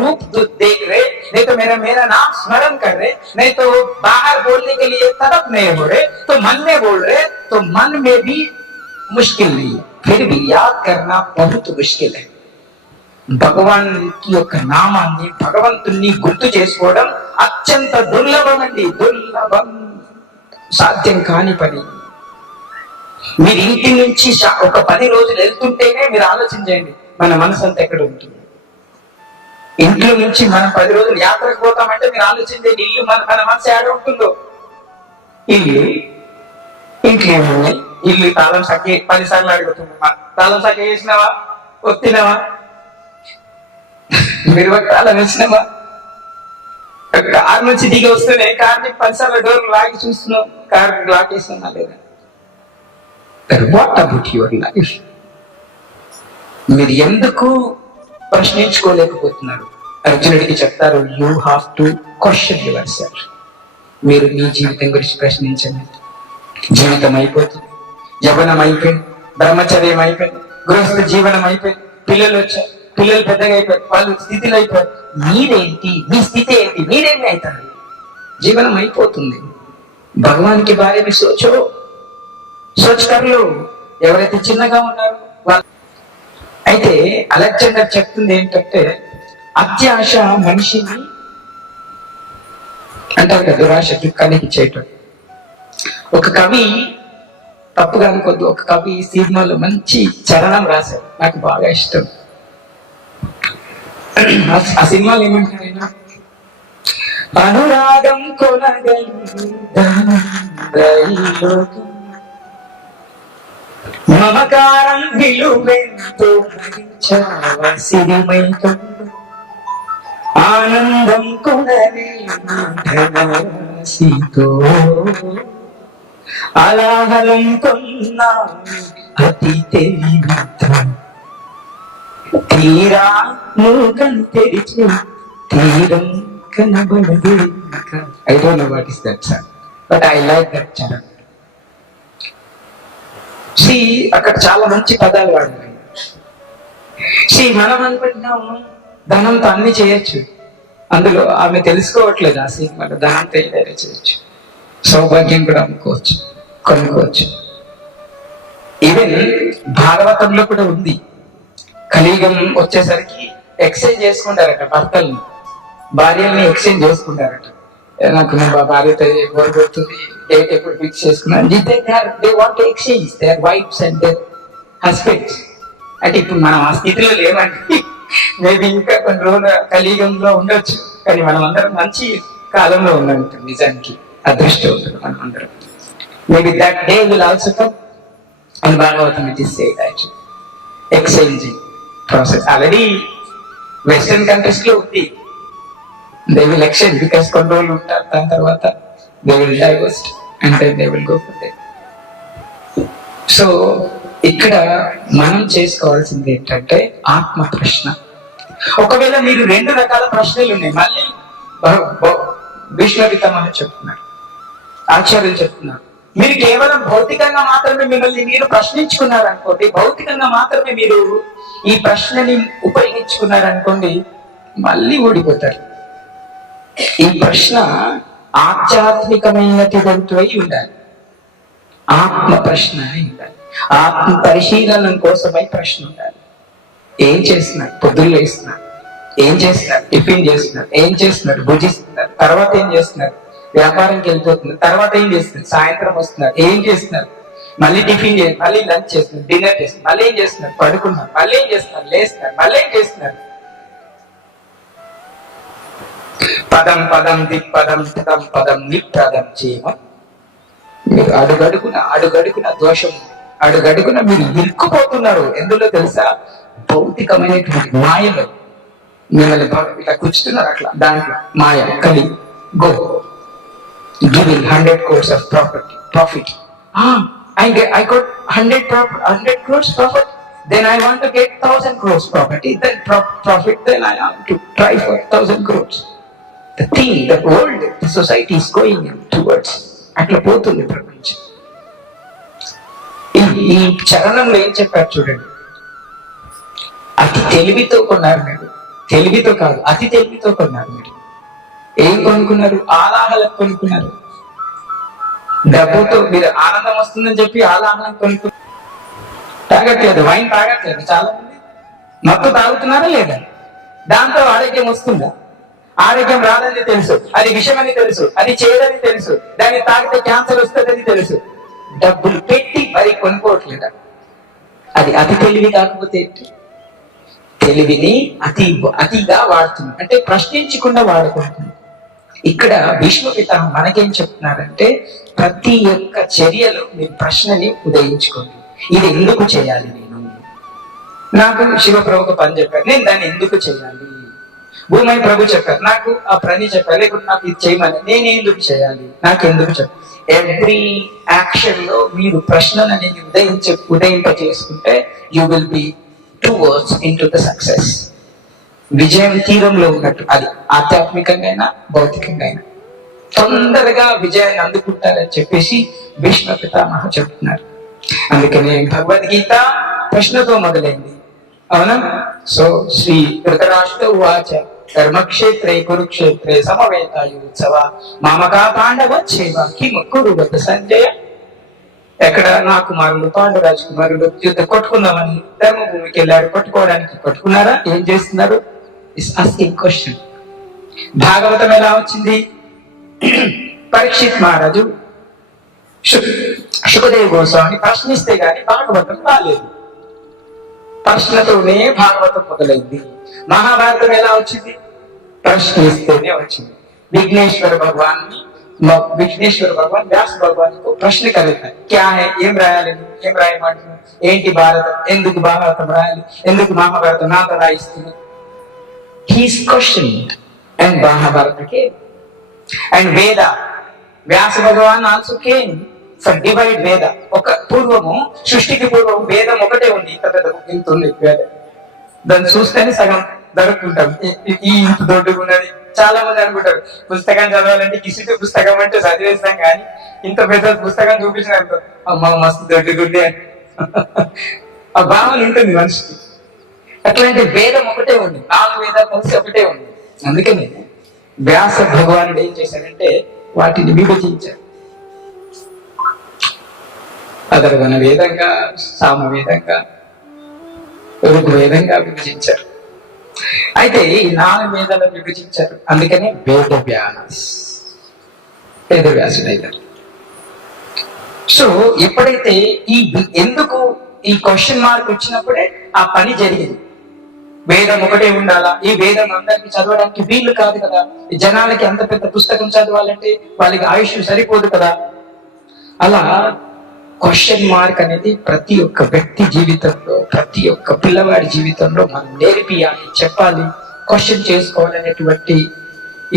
रूप देख रहे, नहीं तो मेरा नाम स्मरण कर रहे, नहीं तो बाहर बोलने के लिए तड़प नहीं हो रहे, तो मन में बोल रहे, तो मन में भी मुश्किल नहीं है, फिर भी याद करना बहुत मुश्किल है. భగవాన్ యొక్క నామాన్ని, భగవంతుణ్ణి గుర్తు చేసుకోవడం అత్యంత దుర్లభమండి, దుర్లభం, సాధ్యం కాని పని. మీరు ఇంటి నుంచి ఒక 10 రోజులు వెళ్తుంటేనే మీరు ఆలోచించండి మన మనసు అంతా ఎక్కడ ఉంటుంది. ఇంట్లో నుంచి మనం 10 రోజులు యాత్రకు పోతామంటే మీరు ఆలోచించే ఇల్లు మన మనసు ఏడ ఉంటుందో. ఇంట్లో ఏమున్నాయి? ఇల్లు తాళం సక్కి 10 సార్లు అడుగుతున్నాం. తాళం సక్క వేసినావా, ఒత్తినావా, మీరు తాళం వేసినావా? కారు నుంచి దిగి వస్తేనే కార్ని 10 సార్లు డోర్ లాగి చూస్తున్నాం, కార్ లాక్ వేస్తున్నా లేదా? What about your life? మీరు ఎందుకు ప్రశ్నించుకోలేకపోతున్నారు? అర్జునుడికి చెప్తారు, you have to question your self. మీరు మీ జీవితం గురించి ప్రశ్నించండి. జీవితం అయిపోతుంది, యవ్వనం అయిపోయింది, బ్రహ్మచర్యం అయిపోయింది, గృహస్థ జీవనం అయిపోయింది, పిల్లలు వచ్చారు, పిల్లలు పెద్దగా అయిపోయారు, వాళ్ళు స్థితిలో అయిపోయారు. మీరేంటి? మీ స్థితి ఏంటి? మీరేమి అవుతారు? జీవనం అయిపోతుంది. భగవాన్కి బారే సోచ్ కర్లో ఎవరైతే చిన్నగా ఉన్నారో వాళ్ళు. అయితే అలెగ్జాండర్ చెప్తుంది ఏంటంటే, అత్యాశ మనిషిని అంటారు కదా, దురాశకి కలిగి చేయటం. ఒక కవి, తప్పుగా అనుకోద్దు, ఒక కవి సినిమాలో మంచి చరణం రాశారు, నాకు బాగా ఇష్టం. ఆ సినిమాలో ఏమంటారు ఆయన? అనురాగం మమకారం విలువెంతో ఆనందం కొనతో అలాహలం కొన్నా అతి తెలివితో తీరా మూగం తెరిచి తీరం కనబడదు. I don't know what is that song, but I like that chant. అక్కడ చాలా మంచి పదాలు వాడారు. మనం అనుకుంటున్నాము ధనంతో అన్ని చేయొచ్చు. అందులో ఆమె తెలుసుకోవట్లేదు ఆ సినిమాలో ధనంతో ఏదైనా చేయొచ్చు. సౌభాగ్యం కూడా అమ్ముకోవచ్చు, కొనుక్కోవచ్చు. ఈవెన్ భాగవతంలో కూడా ఉంది. కలియుగం వచ్చేసరికి ఎక్స్చేంజ్ చేసుకుంటారట, భర్తల్ని భార్యల్ని ఎక్స్చేంజ్ చేసుకుంటారట. నాకు మా భార్యతో బోర్ కొడుతుంది, డేట్ ఎప్పుడు ఫిక్స్ చేసుకున్నాను. They want to exchange their wives and their husbands. అంటే ఇప్పుడు మనం ఆ స్థితిలో లేమండి. మేబీ ఇంకా కొన్ని రోజులు కలియుగంలో ఉండొచ్చు, కానీ మనం అందరం మంచి కాలంలో ఉన్నాం నిజానికి. అదృష్టవంతులు మనం అందరం. Maybe that day will also come. And Bhagavatam it is said actually exchanging process already western countries లో ఉంది. దే విల్ ఎక్స్చేంజ్ బికాస్ కొన్ని రోజులు ఉంటారు, దాని తర్వాత they will divorce and then they will go for they. So ఇక్కడ మనం చేసుకోవాల్సింది ఏంటంటే ఆత్మ ప్రశ్న. ఒకవేళ మీరు 2 రకాల ప్రశ్నలు ఉన్నాయి. మళ్ళీ భీష్మ పితామహ చెప్తున్నారు, ఆచార్యులు చెప్తున్నారు, మీరు కేవలం భౌతికంగా మాత్రమే మిమ్మల్ని మీరు ప్రశ్నించుకున్నారు అనుకోండి, భౌతికంగా మాత్రమే మీరు ఈ ప్రశ్నని ఉపయోగించుకున్నారు అనుకోండి, మళ్ళీ ఓడిపోతారు. ఈ ప్రశ్న ఆధ్యాత్మికమైనటువంటి ఉండాలి, ఆత్మ ప్రశ్న ఉండాలి, ఆత్మ పరిశీలన కోసమై ప్రశ్న ఉండాలి. ఏం చేస్తున్నారు? పొద్దున్న లేస్తున్నారు, ఏం చేస్తున్నారు? టిఫిన్ చేస్తున్నారు, ఏం చేస్తున్నారు? భుజిస్తున్నారు, తర్వాత ఏం చేస్తున్నారు? వ్యాపారంకి వెళ్ళిపోతున్నారు, తర్వాత ఏం చేస్తున్నారు? సాయంత్రం వస్తున్నారు, ఏం చేస్తున్నారు? మళ్ళీ టిఫిన్ చేసి, మళ్ళీ లంచ్ చేస్తున్నారు, డిన్నర్ చేస్తున్నారు, మళ్ళీ ఏం చేస్తున్నారు? పడుకున్నారు, మళ్ళీ ఏం చేస్తున్నారు? లేస్తున్నారు, మళ్ళీ ఏం చేస్తున్నారు? పదం పదం దిక్పదం పదం పదం నిపదం చేయమ. మీరు అడుగడుగున దోషం, అడుగడుగున మీరు ఇరుక్కుపోతున్నారు. ఎందులో తెలుసా? భౌతికమైనటువంటి మాయలో మిమ్మల్ని ఇలా కూర్చుతున్నారు. అట్లా దాంట్లో మాయ కలి. Go giving 100 crores of profit. I got 100 crores profit. Then I want to get 1000 crores property. Then profit. Then I have to try for 1000 crores. The thing, the world, the society is going towards. అట్లా పోతుంది ప్రపంచం. ఈ చరణంలో ఏం చెప్పారు చూడండి. అతి తెలివితో కొన్నారు మీరు. తెలివితో కాదు, అతి తెలివితో కొన్నారు మీరు. ఏం కొనుక్కున్నారు? ఆలాహలకు కొనుక్కున్నారు. డబ్బుతో మీరు ఆనందం వస్తుందని చెప్పి ఆలాహలం కొనుక్కున్నారు. తాగట్లేదు, వైన్ తాగట్లేదు చాలా మంది. మత్తు తాగుతున్నారా లేదా? దాంతో ఆరోగ్యం వస్తుందా? ఆరోగ్యం రాదని తెలుసు, అది విషమని తెలుసు, అది చేదని తెలుసు, దాన్ని తాగితే క్యాన్సర్ వస్తుందని తెలుసు. డబ్బులు పెట్టి మరి కొనుక్కోవట్లేదా? అది అతి తెలివి కాకపోతే ఏంటి? తెలివిని అతిగా వాడుతున్నాం, అంటే ప్రశ్నించకుండా వాడుకుంటున్నాం. ఇక్కడ భీష్మ పితామహ మనకేం చెప్తున్నారంటే, ప్రతి ఒక్క చర్యలో మీరు ప్రశ్నని ఉదయించుకోండి. ఇది ఎందుకు చేయాలి, నాకు శివప్రభు ఒక పని చెప్పారు, నేను దాన్ని ఎందుకు చేయాలి. భూమై ప్రభు చెప్పారు, నాకు ఆ పని చెప్పారు, లేకుంటే నాకు ఇది చేయమని, నేను ఎందుకు చేయాలి, నాకు ఎందుకు చెప్పారు. ఎవ్రీ యాక్షన్ లో మీరు ప్రశ్నలు అనేది ఉదయింప చేసుకుంటే you will be towards in to the success. విజయం తీరంలో ఉన్నట్టు, అది ఆధ్యాత్మికంగా అయినా భౌతికంగా అయినా తొందరగా విజయాన్ని అందుకుంటారని చెప్పేసి భీష్మ పితామహ చెప్తున్నారు. అందుకని భగవద్గీత ప్రశ్నతో మొదలైంది, అవునా. సో శ్రీ ధృతరాష్ట్ర ఉవాచ ధర్మక్షేత్రే కురుక్షేత్రే సమవేతాయుత్సవ మామకా పాండవ చేవ కిం కురువత సంజయ. ఎక్కడ నా కుమారులు పాండు రాజకుమారులు యుద్ధం కొట్టుకుందామని ధర్మభూమికి వెళ్ళారు. కొట్టుకున్నారా, ఏం చేస్తున్నారు, ఇస్ ఆస్కింగ్ క్వశ్చన్. భాగవతం ఎలా వచ్చింది, పరీక్షిత్ మహారాజు శుకదేవ్ గోస్వామి ప్రశ్నిస్తే గాని భాగవతం రాలేదు. ప్రశ్నతోనే భాగవతం మొదలైంది. మహాభారతం ఎలా వచ్చింది, ప్రశ్నిస్తేనే వచ్చింది. విఘ్నేశ్వర భగవాన్ వ్యాస భగవాన్ ప్రశ్న కలుగుతాయి, క్యా హై, ఏం రాయాలి, ఏం రాయమంటున్నాను, ఏంటి భారతం, ఎందుకు భారతం రాయాలి, ఎందుకు మహాభారతం నాతో రాయిస్తుంది. His question and Mahabharata came and Veda. Vyasa Bhagavan also came for divide Veda. ఒక పూర్వము, సృష్టికి పూర్వం వేదం ఒకటే ఉంది, ఇంత ఉంది వేదం. దాన్ని చూస్తేనే సగం దొరుకుంటాం, ఈ ఇంత దొడ్డుగా ఉన్నది. చాలా మంది అనుకుంటారు పుస్తకం చదవాలంటే కిసిటి పుస్తకం అంటే చదివేస్తాం, కానీ ఇంత పెద్ద పుస్తకం చూపించిన అమ్మ మస్తు దొడ్డుగుంది అని ఆ భావన ఉంటుంది మనిషికి. అట్లాంటి వేదం ఒకటే ఉంది, 4 వేదాలు కలిసి ఒకటే ఉంది. అందుకని వ్యాస భగవానుడు ఏం చేశారంటే వాటిని విభజించారు. అదర్వన వేదంగా, సామవేదంగా, ఋగ్వేదంగా విభజించారు. అయితే ఈ 4 వేదాలను విభజించారు. అందుకనే వేదవ్యాసుడయ్యారు. సో ఎప్పుడైతే ఎందుకు ఈ క్వశ్చన్ మార్క్ వచ్చినప్పుడే ఆ పని జరిగింది. వేదం ఒకటే ఉండాలా, ఈ వేదం అందరికి చదవడానికి వీలు కాదు కదా, ఈ జనాలకి అంత పెద్ద పుస్తకం చదవాలంటే వాళ్ళకి ఆయుష్ సరిపోదు కదా. అలా క్వశ్చన్ మార్క్ అనేది ప్రతి ఒక్క వ్యక్తి జీవితంలో, ప్రతి ఒక్క పిల్లవాడి జీవితంలో మనం నేర్పియాలి, చెప్పాలి, క్వశ్చన్ చేసుకోవాలనేటువంటి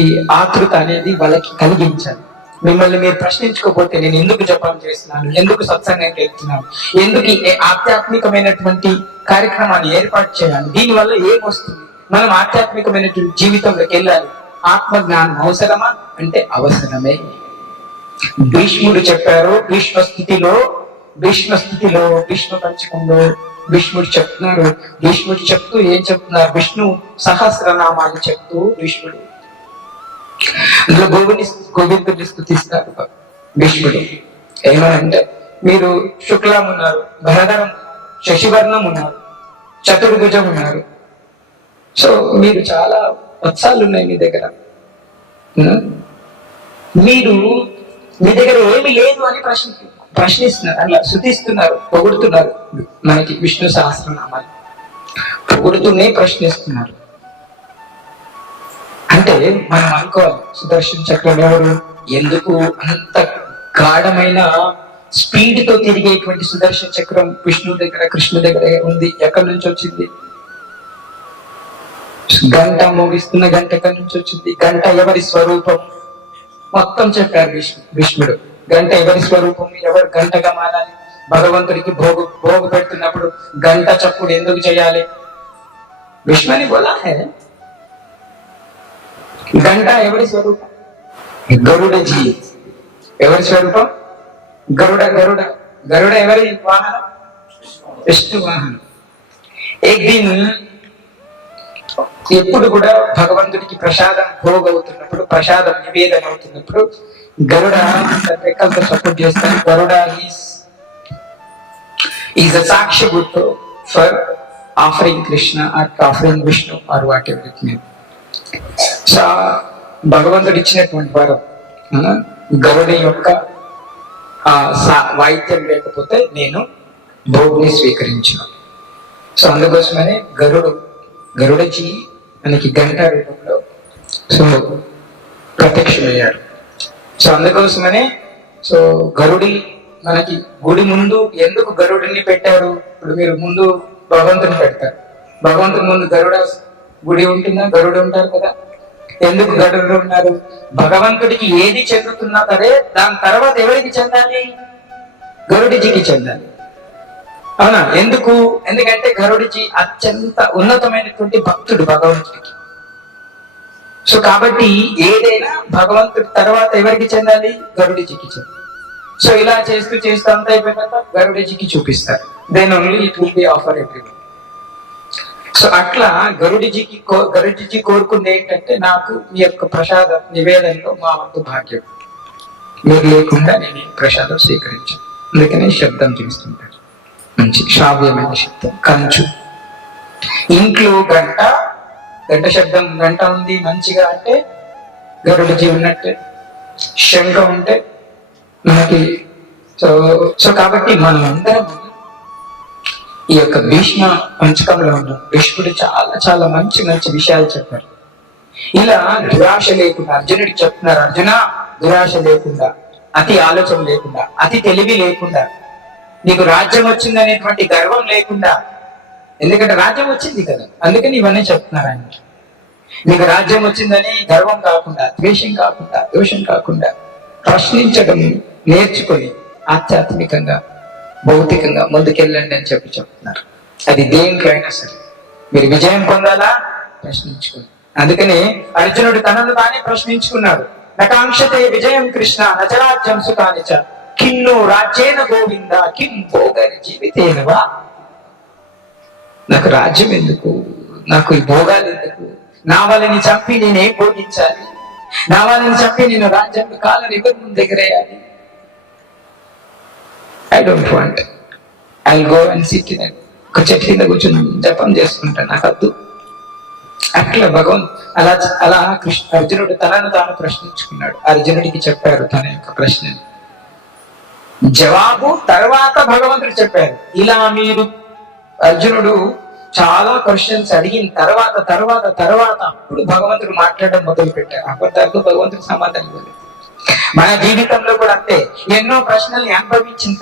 ఈ ఆతృత అనేది వాళ్ళకి కలిగించాలి. మిమ్మల్ని మీరు ప్రశ్నించుకోకపోతే నేను ఎందుకు జపం చేస్తున్నాను, ఎందుకు సత్సంగానికి వెళ్తున్నాను, ఎందుకు ఈ ఆధ్యాత్మికమైనటువంటి కార్యక్రమాన్ని ఏర్పాటు చేయాలి, దీనివల్ల ఏమొస్తుంది, మనం ఆధ్యాత్మికమైనటువంటి జీవితంలోకి వెళ్ళాలి, ఆత్మజ్ఞానం అవసరమా అంటే అవసరమే. భీష్ముడు చెప్పారు, భీష్మ పంచకంలో భీష్ముడు చెప్తున్నారు. భీష్ముడు చెప్తూ ఏం చెప్తున్నారు, విష్ణు సహస్రనామాలు చెప్తూ భీష్ముడు అందులో గోవిందుడిని స్తుతిస్తారు భీష్ముడు. ఏమనంటే మీరు శుక్లం ఉన్నారు, భరధరం, శశివర్ణం ఉన్నారు, చతుర్భుజం ఉన్నారు. సో మీరు చాలా వత్సాలు ఉన్నాయి మీ దగ్గర, మీ దగ్గర ఏమి లేదు అని ప్రశ్నిస్తున్నారు, అట్లా శృతిస్తున్నారు, పొగుడుతున్నారు. మనకి విష్ణు సహస్రనామాలు పొగుడుతూనే ప్రశ్నిస్తున్నారు. అంటే మనం అనుకోవాలి, సుదర్శన చక్రం ఎవరు, ఎందుకు అంత గాఢమైన స్పీడ్ తో తిరిగేటువంటి సుదర్శన చక్రం విష్ణు దగ్గర, కృష్ణు దగ్గర ఉంది, ఎక్కడి నుంచి వచ్చింది? గంట మోగిస్తున్న గంట ఎక్కడి నుంచి వచ్చింది? గంట ఎవరి స్వరూపం మొత్తం చెప్పారు భీష్ముడు. గంట ఎవరి స్వరూపం, ఎవరు గంటగా మారాలి, భగవంతుడికి భోగు పెడుతున్నప్పుడు గంట చప్పుడు ఎందుకు చేయాలి? భీష్మని బోలా హే. గంట ఎవరి స్వరూపం? గరుడజీ. ఎవరి స్వరూపం? గరుడ. ఎవరి వాహనం? విష్ణు వాహనం. ఎప్పుడు కూడా భగవంతుడికి ప్రసాదం భోగవుతున్నప్పుడు, ప్రసాదం నివేదన అవుతున్నప్పుడు గరుడ రెక్కలతో సపోర్ట్ చేస్తాడు. గరుడ ఈజ్ అ సాక్షిభూత్ for offering Krishna or offering Vishnu or whatever. So భగవంతుడు ఇచ్చినటువంటి వరం, గరుడి యొక్క వాయిద్యం లేకపోతే నేను భోగిని స్వీకరించాను. సో అందుకోసమనే గరుడు గరుడజీ మనకి గంట రూపంలో సో ప్రత్యక్షమయ్యాడు. సో అందుకోసమనే సో గరుడి మనకి గుడి ముందు ఎందుకు గరుడిని పెట్టారు? ఇప్పుడు మీరు ముందు భగవంతుని పెడతారు, భగవంతుని ముందు గరుడ గుడి ఉంటుందా, గరుడు ఉంటారు కదా. ఎందుకు గరుడు ఉన్నారు? భగవంతుడికి ఏది చెందుతున్నా సరే దాని తర్వాత ఎవరికి చెందాలి? గరుడిజీకి చెందాలి. అవునా? ఎందుకు? ఎందుకంటే గరుడిజీ అత్యంత ఉన్నతమైనటువంటి భక్తుడు భగవంతుడికి. సో కాబట్టి ఏదైనా భగవంతుడి తర్వాత ఎవరికి చెందాలి? గరుడిజీకి చెందాలి. సో ఇలా చేస్తూ చేస్తూ అంతా అయిపోయిన తర్వాత గరుడిజీకి చూపిస్తారు. Then only it will be offer everyone. So అట్లా గరుడిజీ కోరుకుంది ఏంటంటే, నాకు మీ యొక్క ప్రసాద నివేదనలో మా వంతు భాగ్యం, మీరు లేకుండా నేను ఈ ప్రసాదం స్వీకరించాను. అందుకనే శబ్దం చేస్తుంటారు, మంచి శ్రావ్యమైన శబ్దం. కంచు ఇంట్లో గంట శబ్దం, గంట ఉంది మంచిగా అంటే గరుడిజీ ఉన్నట్టే. శంఖం ఉంటే మనకి సో కాబట్టి మనం అందరం ఈ యొక్క భీష్మ పంచకంలో ఉన్నాం. భీష్ముడు చాలా చాలా మంచి మంచి విషయాలు చెప్పారు. ఇలా దురాశ లేకుండా అర్జునుడికి చెప్తున్నారు, అర్జున దురాశ లేకుండా, అతి ఆలోచన లేకుండా, అతి తెలివి లేకుండా, నీకు రాజ్యం వచ్చిందనేటువంటి గర్వం లేకుండా, ఎందుకంటే రాజ్యం వచ్చింది కదా, అందుకని ఇవన్నీ చెప్తున్నారు ఆయన. నీకు రాజ్యం వచ్చిందని గర్వం కాకుండా, ద్వేషం కాకుండా, దోషం కాకుండా ప్రశ్నించడం నేర్చుకొని ఆధ్యాత్మికంగా భౌతికంగా ముందుకెళ్ళండి అని చెప్తున్నారు. అది దేంట్లో అయినా సరే మీరు విజయం పొందాలా, ప్రశ్నించుకోండి. అందుకని అర్జునుడు తనను తానే ప్రశ్నించుకున్నాడు. నకాంక్షతే విజయం కృష్ణ నచరాజ్యం సుఖానిచ కిన్ను రాజ్యేన గోవింద కిం భోగని జీవితేనవా. నాకు రాజ్యం ఎందుకు, నాకు ఈ భోగాలు ఎందుకు, నా వాళ్ళని చంపి నేనేం భోగించాలి, నా వాళ్ళని చంపి నేను రాజ్యం కాలని ఎవరి ముందు ఎగరేయాలి. I don't want, I go and sit in ఒక చెట్టు కింద కూర్చొని జపం చేసుకుంటాను, నాకు వద్దు. అట్లా అలా అలా అర్జునుడు తనను తాను ప్రశ్నించుకున్నాడు. అర్జునుడికి చెప్పారు తన యొక్క ప్రశ్నని, జవాబు తర్వాత భగవంతుడు చెప్పారు. ఇలా మీరు అర్జునుడు చాలా క్వశ్చన్స్ అడిగిన తర్వాత అప్పుడు భగవంతుడు మాట్లాడడం మొదలు పెట్టారు. అప్పటిదాకా భగవంతుడు సమాధానం ఇవ్వలేదు. మన జీవితంలో కూడా అంతే, ఎన్నో ప్రశ్నల్ని అనుభవించిన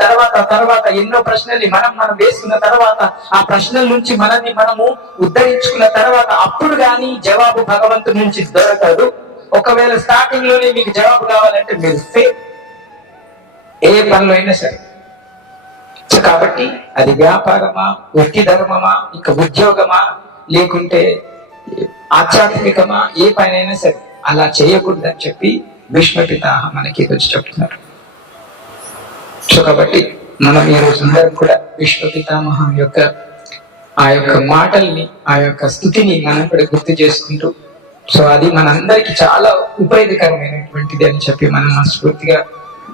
తర్వాత ఎన్నో ప్రశ్నల్ని మనం వేసుకున్న తర్వాత, ఆ ప్రశ్నల నుంచి మనల్ని మనము ఉద్ధరించుకున్న తర్వాత అప్పుడు కానీ జవాబు భగవంతుడి నుంచి దొరకదు. ఒకవేళ స్టార్టింగ్ లోనే మీకు జవాబు కావాలంటే మీరు ఫెయిల్, ఏ పనిలో అయినా సరే. కాబట్టి అది వ్యాపారమా, వృత్తి ధర్మమా, ఇంకా ఉద్యోగమా, లేకుంటే ఆధ్యాత్మికమా, ఏ పనైనా సరే అలా చేయకూడదని చెప్పి భీష్మ పితాహ మనకి ఈరోజు చెప్తున్నారు. సో కాబట్టి మనం ఈ రోజు అందరం కూడా భీష్మ పితామహ యొక్క ఆ యొక్క మాటల్ని, ఆ యొక్క స్థుతిని మనం కూడా గుర్తు చేసుకుంటూ, సో అది మనందరికి చాలా ఉపయోగకరమైనటువంటిది అని చెప్పి మనం మనస్ఫూర్తిగా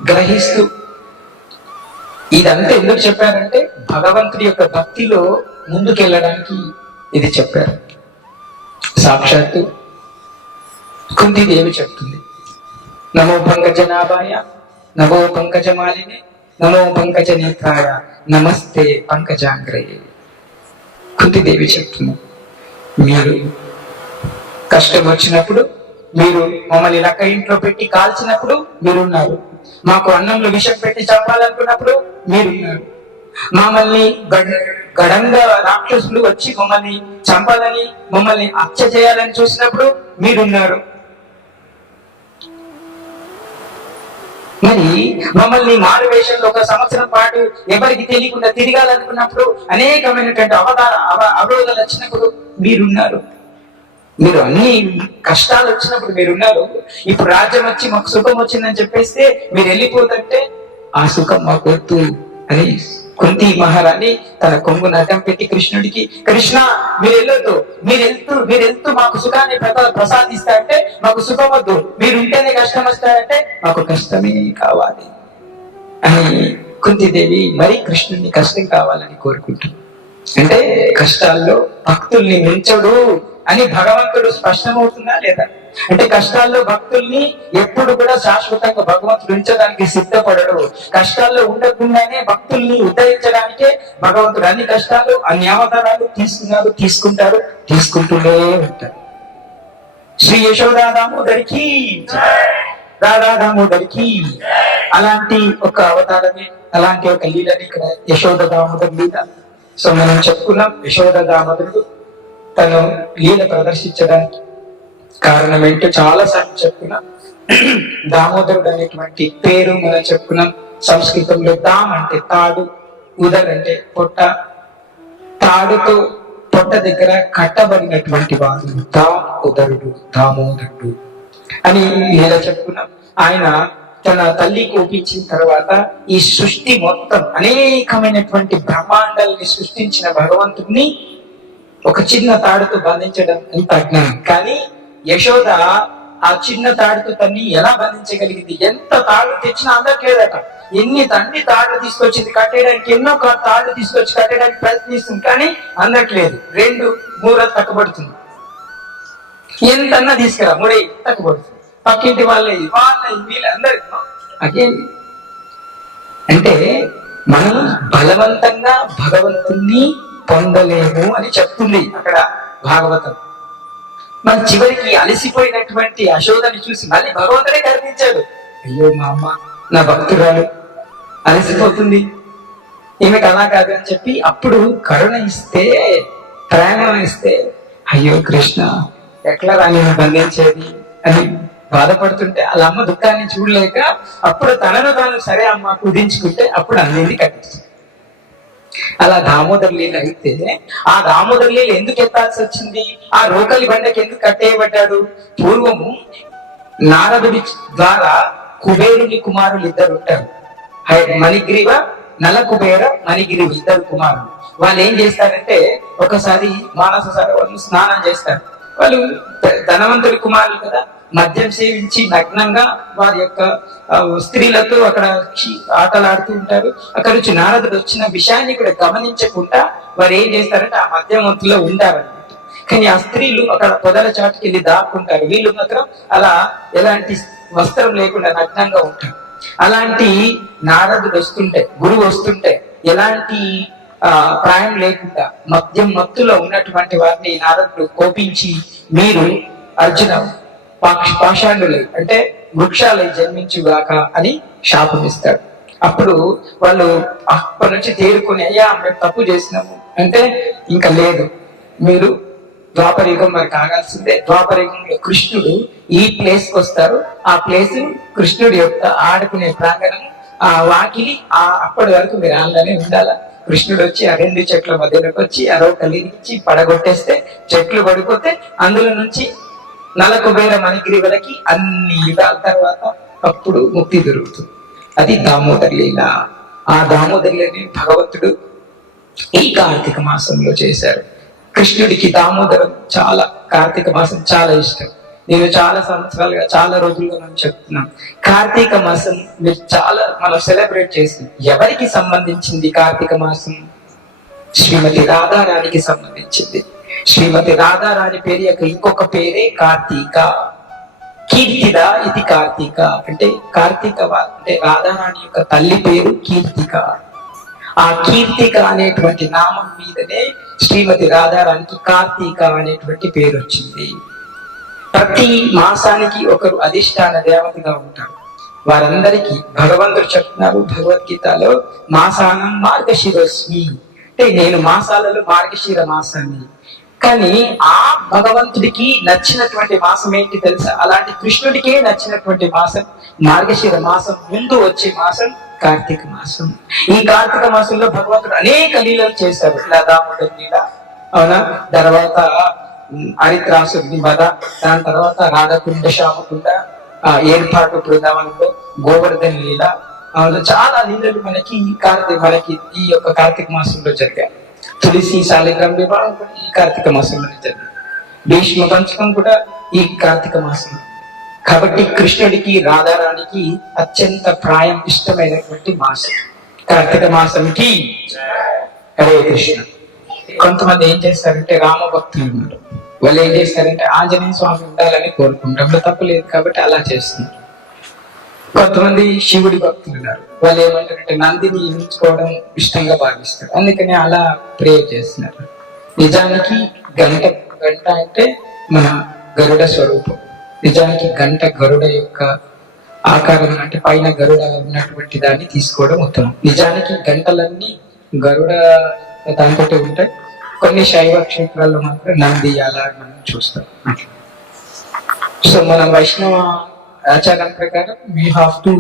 గ్రహిస్తూ, ఇదంతా ఎందుకు చెప్పారంటే భగవంతుడి యొక్క భక్తిలో ముందుకెళ్ళడానికి ఇది చెప్పారు. సాక్షాత్తు కుంతీదేవి చెప్తుంది, నమో పంకజనాభాయ, నమో పంకజమాలిని, నమో పంకజ నేత్రాయ, నమస్తే పంకజాంగ్రయే. కుంతీదేవి చెప్తుంది, మీరు కష్టం వచ్చినప్పుడు, మీరు మమ్మల్ని లక్క ఇంట్లో పెట్టి కాల్చినప్పుడు మీరున్నారు, మాకు అన్నంలో విషం పెట్టి చంపాలనుకున్నప్పుడు మీరున్నారు, మమ్మల్ని గడంగా రాక్షసులు వచ్చి మమ్మల్ని చంపాలని, మమ్మల్ని హత్య చేయాలని చూసినప్పుడు మీరున్నారు, మరి మమ్మల్ని మారువేషంలో 1 సంవత్సరం పాటు ఎవరికి తెలియకుండా తిరగాలనుకున్నప్పుడు, అనేకమైనటువంటి అవరోధాలు వచ్చినప్పుడు మీరున్నారు, మీరు అన్ని కష్టాలు వచ్చినప్పుడు మీరున్నారు. ఇప్పుడు రాజ్యం వచ్చి మాకు సుఖం వచ్చిందని చెప్పేస్తే మీరు వెళ్ళిపోతుంటే ఆ సుఖం మాకు వద్దు అని కుంతి మహారాణి తన కొంగు నగం పెట్టి కృష్ణుడికి, కృష్ణ మీరు వెళ్తూ మాకు సుఖాన్ని ప్రసాదిస్తా అంటే మాకు సుఖం వద్దు, మీరు ఉంటేనే కష్టం వస్తాయంటే మాకు కష్టమే కావాలి అని కుంతిదేవి మరి కృష్ణుడిని కష్టం కావాలని కోరుకుంటుంది. అంటే కష్టాల్లో భక్తుల్ని మించడు అని భగవంతుడు స్పష్టమవుతుందా లేదా? అంటే కష్టాల్లో భక్తుల్ని ఎప్పుడు కూడా శాశ్వతంగా భగవంతుడు ఉంచడానికి సిద్ధపడడు. కష్టాల్లో ఉండకుండానే భక్తుల్ని ఉద్ధరించడానికే భగవంతుడు అన్ని కష్టాలు అన్ని అవతారాలు తీసుకుంటారు, తీసుకుంటూనే ఉంటారు. శ్రీ యశోదా దామోదరికి, రాధా దామోదరికి అలాంటి ఒక అవతారమే, అలాంటి ఒక లీలని ఇక్కడ యశోద దామోదర్ లీల. సో మనం చెప్పుకున్నాం, యశోద దామోదరుడు తను లీల ప్రదర్శించడానికి కారణం ఏంటో చాలా సార్లు చెప్పుకున్నాం. దామోదరుడు అనేటువంటి పేరు మనం చెప్పుకున్నాం. సంస్కృతంలో దామ్ అంటే తాడు, ఉదర్ అంటే పొట్ట. తాడుతో పొట్ట దగ్గర కట్టబడినటువంటి వాడు దామోదరుడు, దామోదరుడు అని లీల చెప్పుకున్నాం. ఆయన తన తల్లి కోపించిన తర్వాత ఈ సృష్టి మొత్తం అనేకమైనటువంటి బ్రహ్మాండాలని సృష్టించిన భగవంతుడిని ఒక చిన్న తాడుతో బంధించడం ఎంత అజ్ఞానం. కానీ యశోద ఆ చిన్న తాడుతో తన్ని ఎలా బంధించగలిగింది? ఎంత తాడు తెచ్చినా అందట్లేదట. అన్ని తాడు తీసుకొచ్చింది కట్టేయడానికి, ఎన్నో తాడు తీసుకొచ్చి కట్టేయడానికి ప్రయత్నిస్తుంది, కానీ అందట్లేదు. 2-3 తక్కబడుతుంది. ఎంతన్నా తీసుకురా ముడి తక్కబడుతుంది. పక్కింటి వాళ్ళది వీళ్ళందరి అగేం అంటే మనం బలవంతంగా భగవంతుణ్ణి పొందలేము అని చెప్తుంది అక్కడ భాగవతం. మన చివరికి అలసిపోయినటువంటి యశోదని చూసి మళ్ళీ భగవంతుడే కరుణించాడు. అయ్యో మా అమ్మ, నా భక్తురాలు అలసిపోతుంది, ఈమెకు అలా కాదు అని చెప్పి అప్పుడు కరుణ ఇస్తే, ప్రేమ ఇస్తే, అయ్యో కృష్ణ ఎట్లా నేను బంధించేది అని బాధపడుతుంటే వాళ్ళ అమ్మ దుఃఖాన్ని చూడలేక అప్పుడు తనను తాను సరే అమ్మ కుదించుకుంటే అప్పుడు అన్నింటి కట్టించింది. అలా దామోదర్ లీల అయితే ఆ దామోదర్ లీల ఎందుకు ఎత్తాల్సి వచ్చింది? ఆ రోకలి బండకి ఎందుకు కట్టేయబడ్డాడు? పూర్వము నారదుడి ద్వారా కుబేరుని కుమారులు 2 ఉంటారు. మణిగ్రీవ, నల కుబేర మణిగ్రీవ 2 కుమారులు. వాళ్ళు ఏం చేస్తారంటే ఒకసారి మానస సరోవరం స్నానం చేస్తారు. వాళ్ళు ధనవంతుడి కుమారులు కదా, మద్యం సేవించి నగ్నంగా వారి యొక్క స్త్రీలతో అక్కడ ఆటలాడుతూ ఉంటారు. అక్కడ నుంచి నారదుడు వచ్చిన విషయాన్ని కూడా గమనించకుండా వారు ఏం చేస్తారంటే ఆ మద్యవంతులో ఉండారన్నమాట. కానీ ఆ స్త్రీలు అక్కడ పొదల చాటుకి వెళ్ళి దాక్కుంటారు. వీళ్ళు మాత్రం అలా ఎలాంటి వస్త్రం లేకుండా నగ్నంగా ఉంటారు. అలాంటి నారదుడు వస్తుంటే, గురువు వస్తుంటే ఎలాంటి ప్రాయం లేకుండా మద్యం మత్తులో ఉన్నటువంటి వారిని నారదుడు కోపించి, మీరు అర్జున పాషాండులై అంటే వృక్షాలై జన్మించుగాక అని శాపమిస్తాడు. అప్పుడు వాళ్ళు అప్పటి నుంచి తేరుకొని, అయ్యా మేము తప్పు చేసినాము అంటే, ఇంకా లేదు, మీరు ద్వాపరయుగం మరి కాగాల్సిందే. ద్వాపరయుగంలో కృష్ణుడు ఈ ప్లేస్ కి వస్తారు. ఆ ప్లేస్ కృష్ణుడి యొక్క ఆడుకునే ప్రాంగణం, ఆ వాకిలి అప్పటి వరకు మీరు ఆన్లోనే ఉండాలా. కృష్ణుడు వచ్చి ఆ 2 చెట్ల మధ్యలోకి వచ్చి ఆ రోకలిచ్చి పడగొట్టేస్తే చెట్లు పడిపోతే అందులో నుంచి నల కుబేర మణిగ్రీవులకి అన్ని యుగాల తర్వాత అప్పుడు ముక్తి దొరుకుతుంది. అది దామోదర్ లీల. ఆ దామోదర్ లీలని భగవంతుడు ఈ కార్తీక మాసంలో చేశారు. కృష్ణుడికి దామోదరం చాలా, కార్తీక మాసం చాలా ఇష్టం. నేను చాలా సంవత్సరాలుగా, చాలా రోజులుగా మనం చెప్తున్నాం. కార్తీక మాసం మీరు చాలా మనం సెలబ్రేట్ చేస్తాం. ఎవరికి సంబంధించింది కార్తీక మాసం? శ్రీమతి రాధారాణికి సంబంధించింది. శ్రీమతి రాధారాణి పేరు యొక్క ఇంకొక పేరే కార్తీక. కీర్తిద ఇది కార్తీక అంటే కార్తీక అంటే రాధారాణి యొక్క తల్లి పేరు కీర్తిక. ఆ కీర్తిక అనేటువంటి నామం మీదనే శ్రీమతి రాధారానికి కార్తీక అనేటువంటి పేరు వచ్చింది. ప్రతి మాసానికి ఒకరు అధిష్టాన దేవతగా ఉంటారు. వారందరికీ భగవంతుడు చెప్తున్నారు భగవద్గీతలో, మాసానం మార్గశిరోస్మి అంటే నేను మాసాలలో మార్గశిర మాసాన్ని. కానీ ఆ భగవంతుడికి నచ్చినటువంటి మాసం ఏంటి తెలుసా? అలాంటి కృష్ణుడికే నచ్చినటువంటి మాసం మార్గశిర మాసం. ముందు వచ్చే మాసం కార్తీక మాసం. ఈ కార్తీక మాసంలో భగవంతుడు అనేక లీలలు చేశారు. దామోదర్ లీల, అవునా, తర్వాత హరిత్రాసుని వధ, దాని తర్వాత రాధకుండ శామకుండ ఏర్పాటు బృందావనంలో గోవర్ధన్ లీల, చాలా లీలలు మనకి ఈ యొక్క కార్తీక మాసంలో జరిగాయి. తులసి శాలిగ్రామ వివాహం కూడా ఈ కార్తీక మాసంలోనే జరిగింది. భీష్మ పంచకం కూడా ఈ కార్తీక మాసం. కాబట్టి కృష్ణుడికి రాధారానికి అత్యంత ప్రాయం ఇష్టమైనటువంటి మాసం కార్తీక మాసంకి. హరే కృష్ణ. కొంతమంది ఏం చేస్తారంటే రామ భక్తులు ఉన్నారు, వాళ్ళు ఏం చేస్తారంటే ఆంజనేయ స్వామి ఉండాలని కోరుకుంటాం, తప్పు లేదు కాబట్టి అలా చేస్తున్నారు. కొంతమంది శివుడి భక్తులు ఉన్నారు, వాళ్ళు ఏమంటారంటే నందిని ఊహించుకోవడం ఇష్టంగా భావిస్తారు, అందుకని అలా ప్రే చేస్తున్నారు. నిజానికి గంట గంట అంటే మన గరుడ స్వరూపం. నిజానికి గంట గరుడ యొక్క ఆకారం అంటే పైన గరుడ ఉన్నటువంటి దాన్ని తీసుకోవడం ఉత్తమం. నిజానికి గంటలన్నీ గరుడ దాంతో ఉంటాయి. కొన్ని శైవ క్షేత్రాల్లో మాత్రం నంది అలా మనం చూస్తాం. సో మన వైష్ణవ ఆచారం ప్రకారం వీ హావ్ టు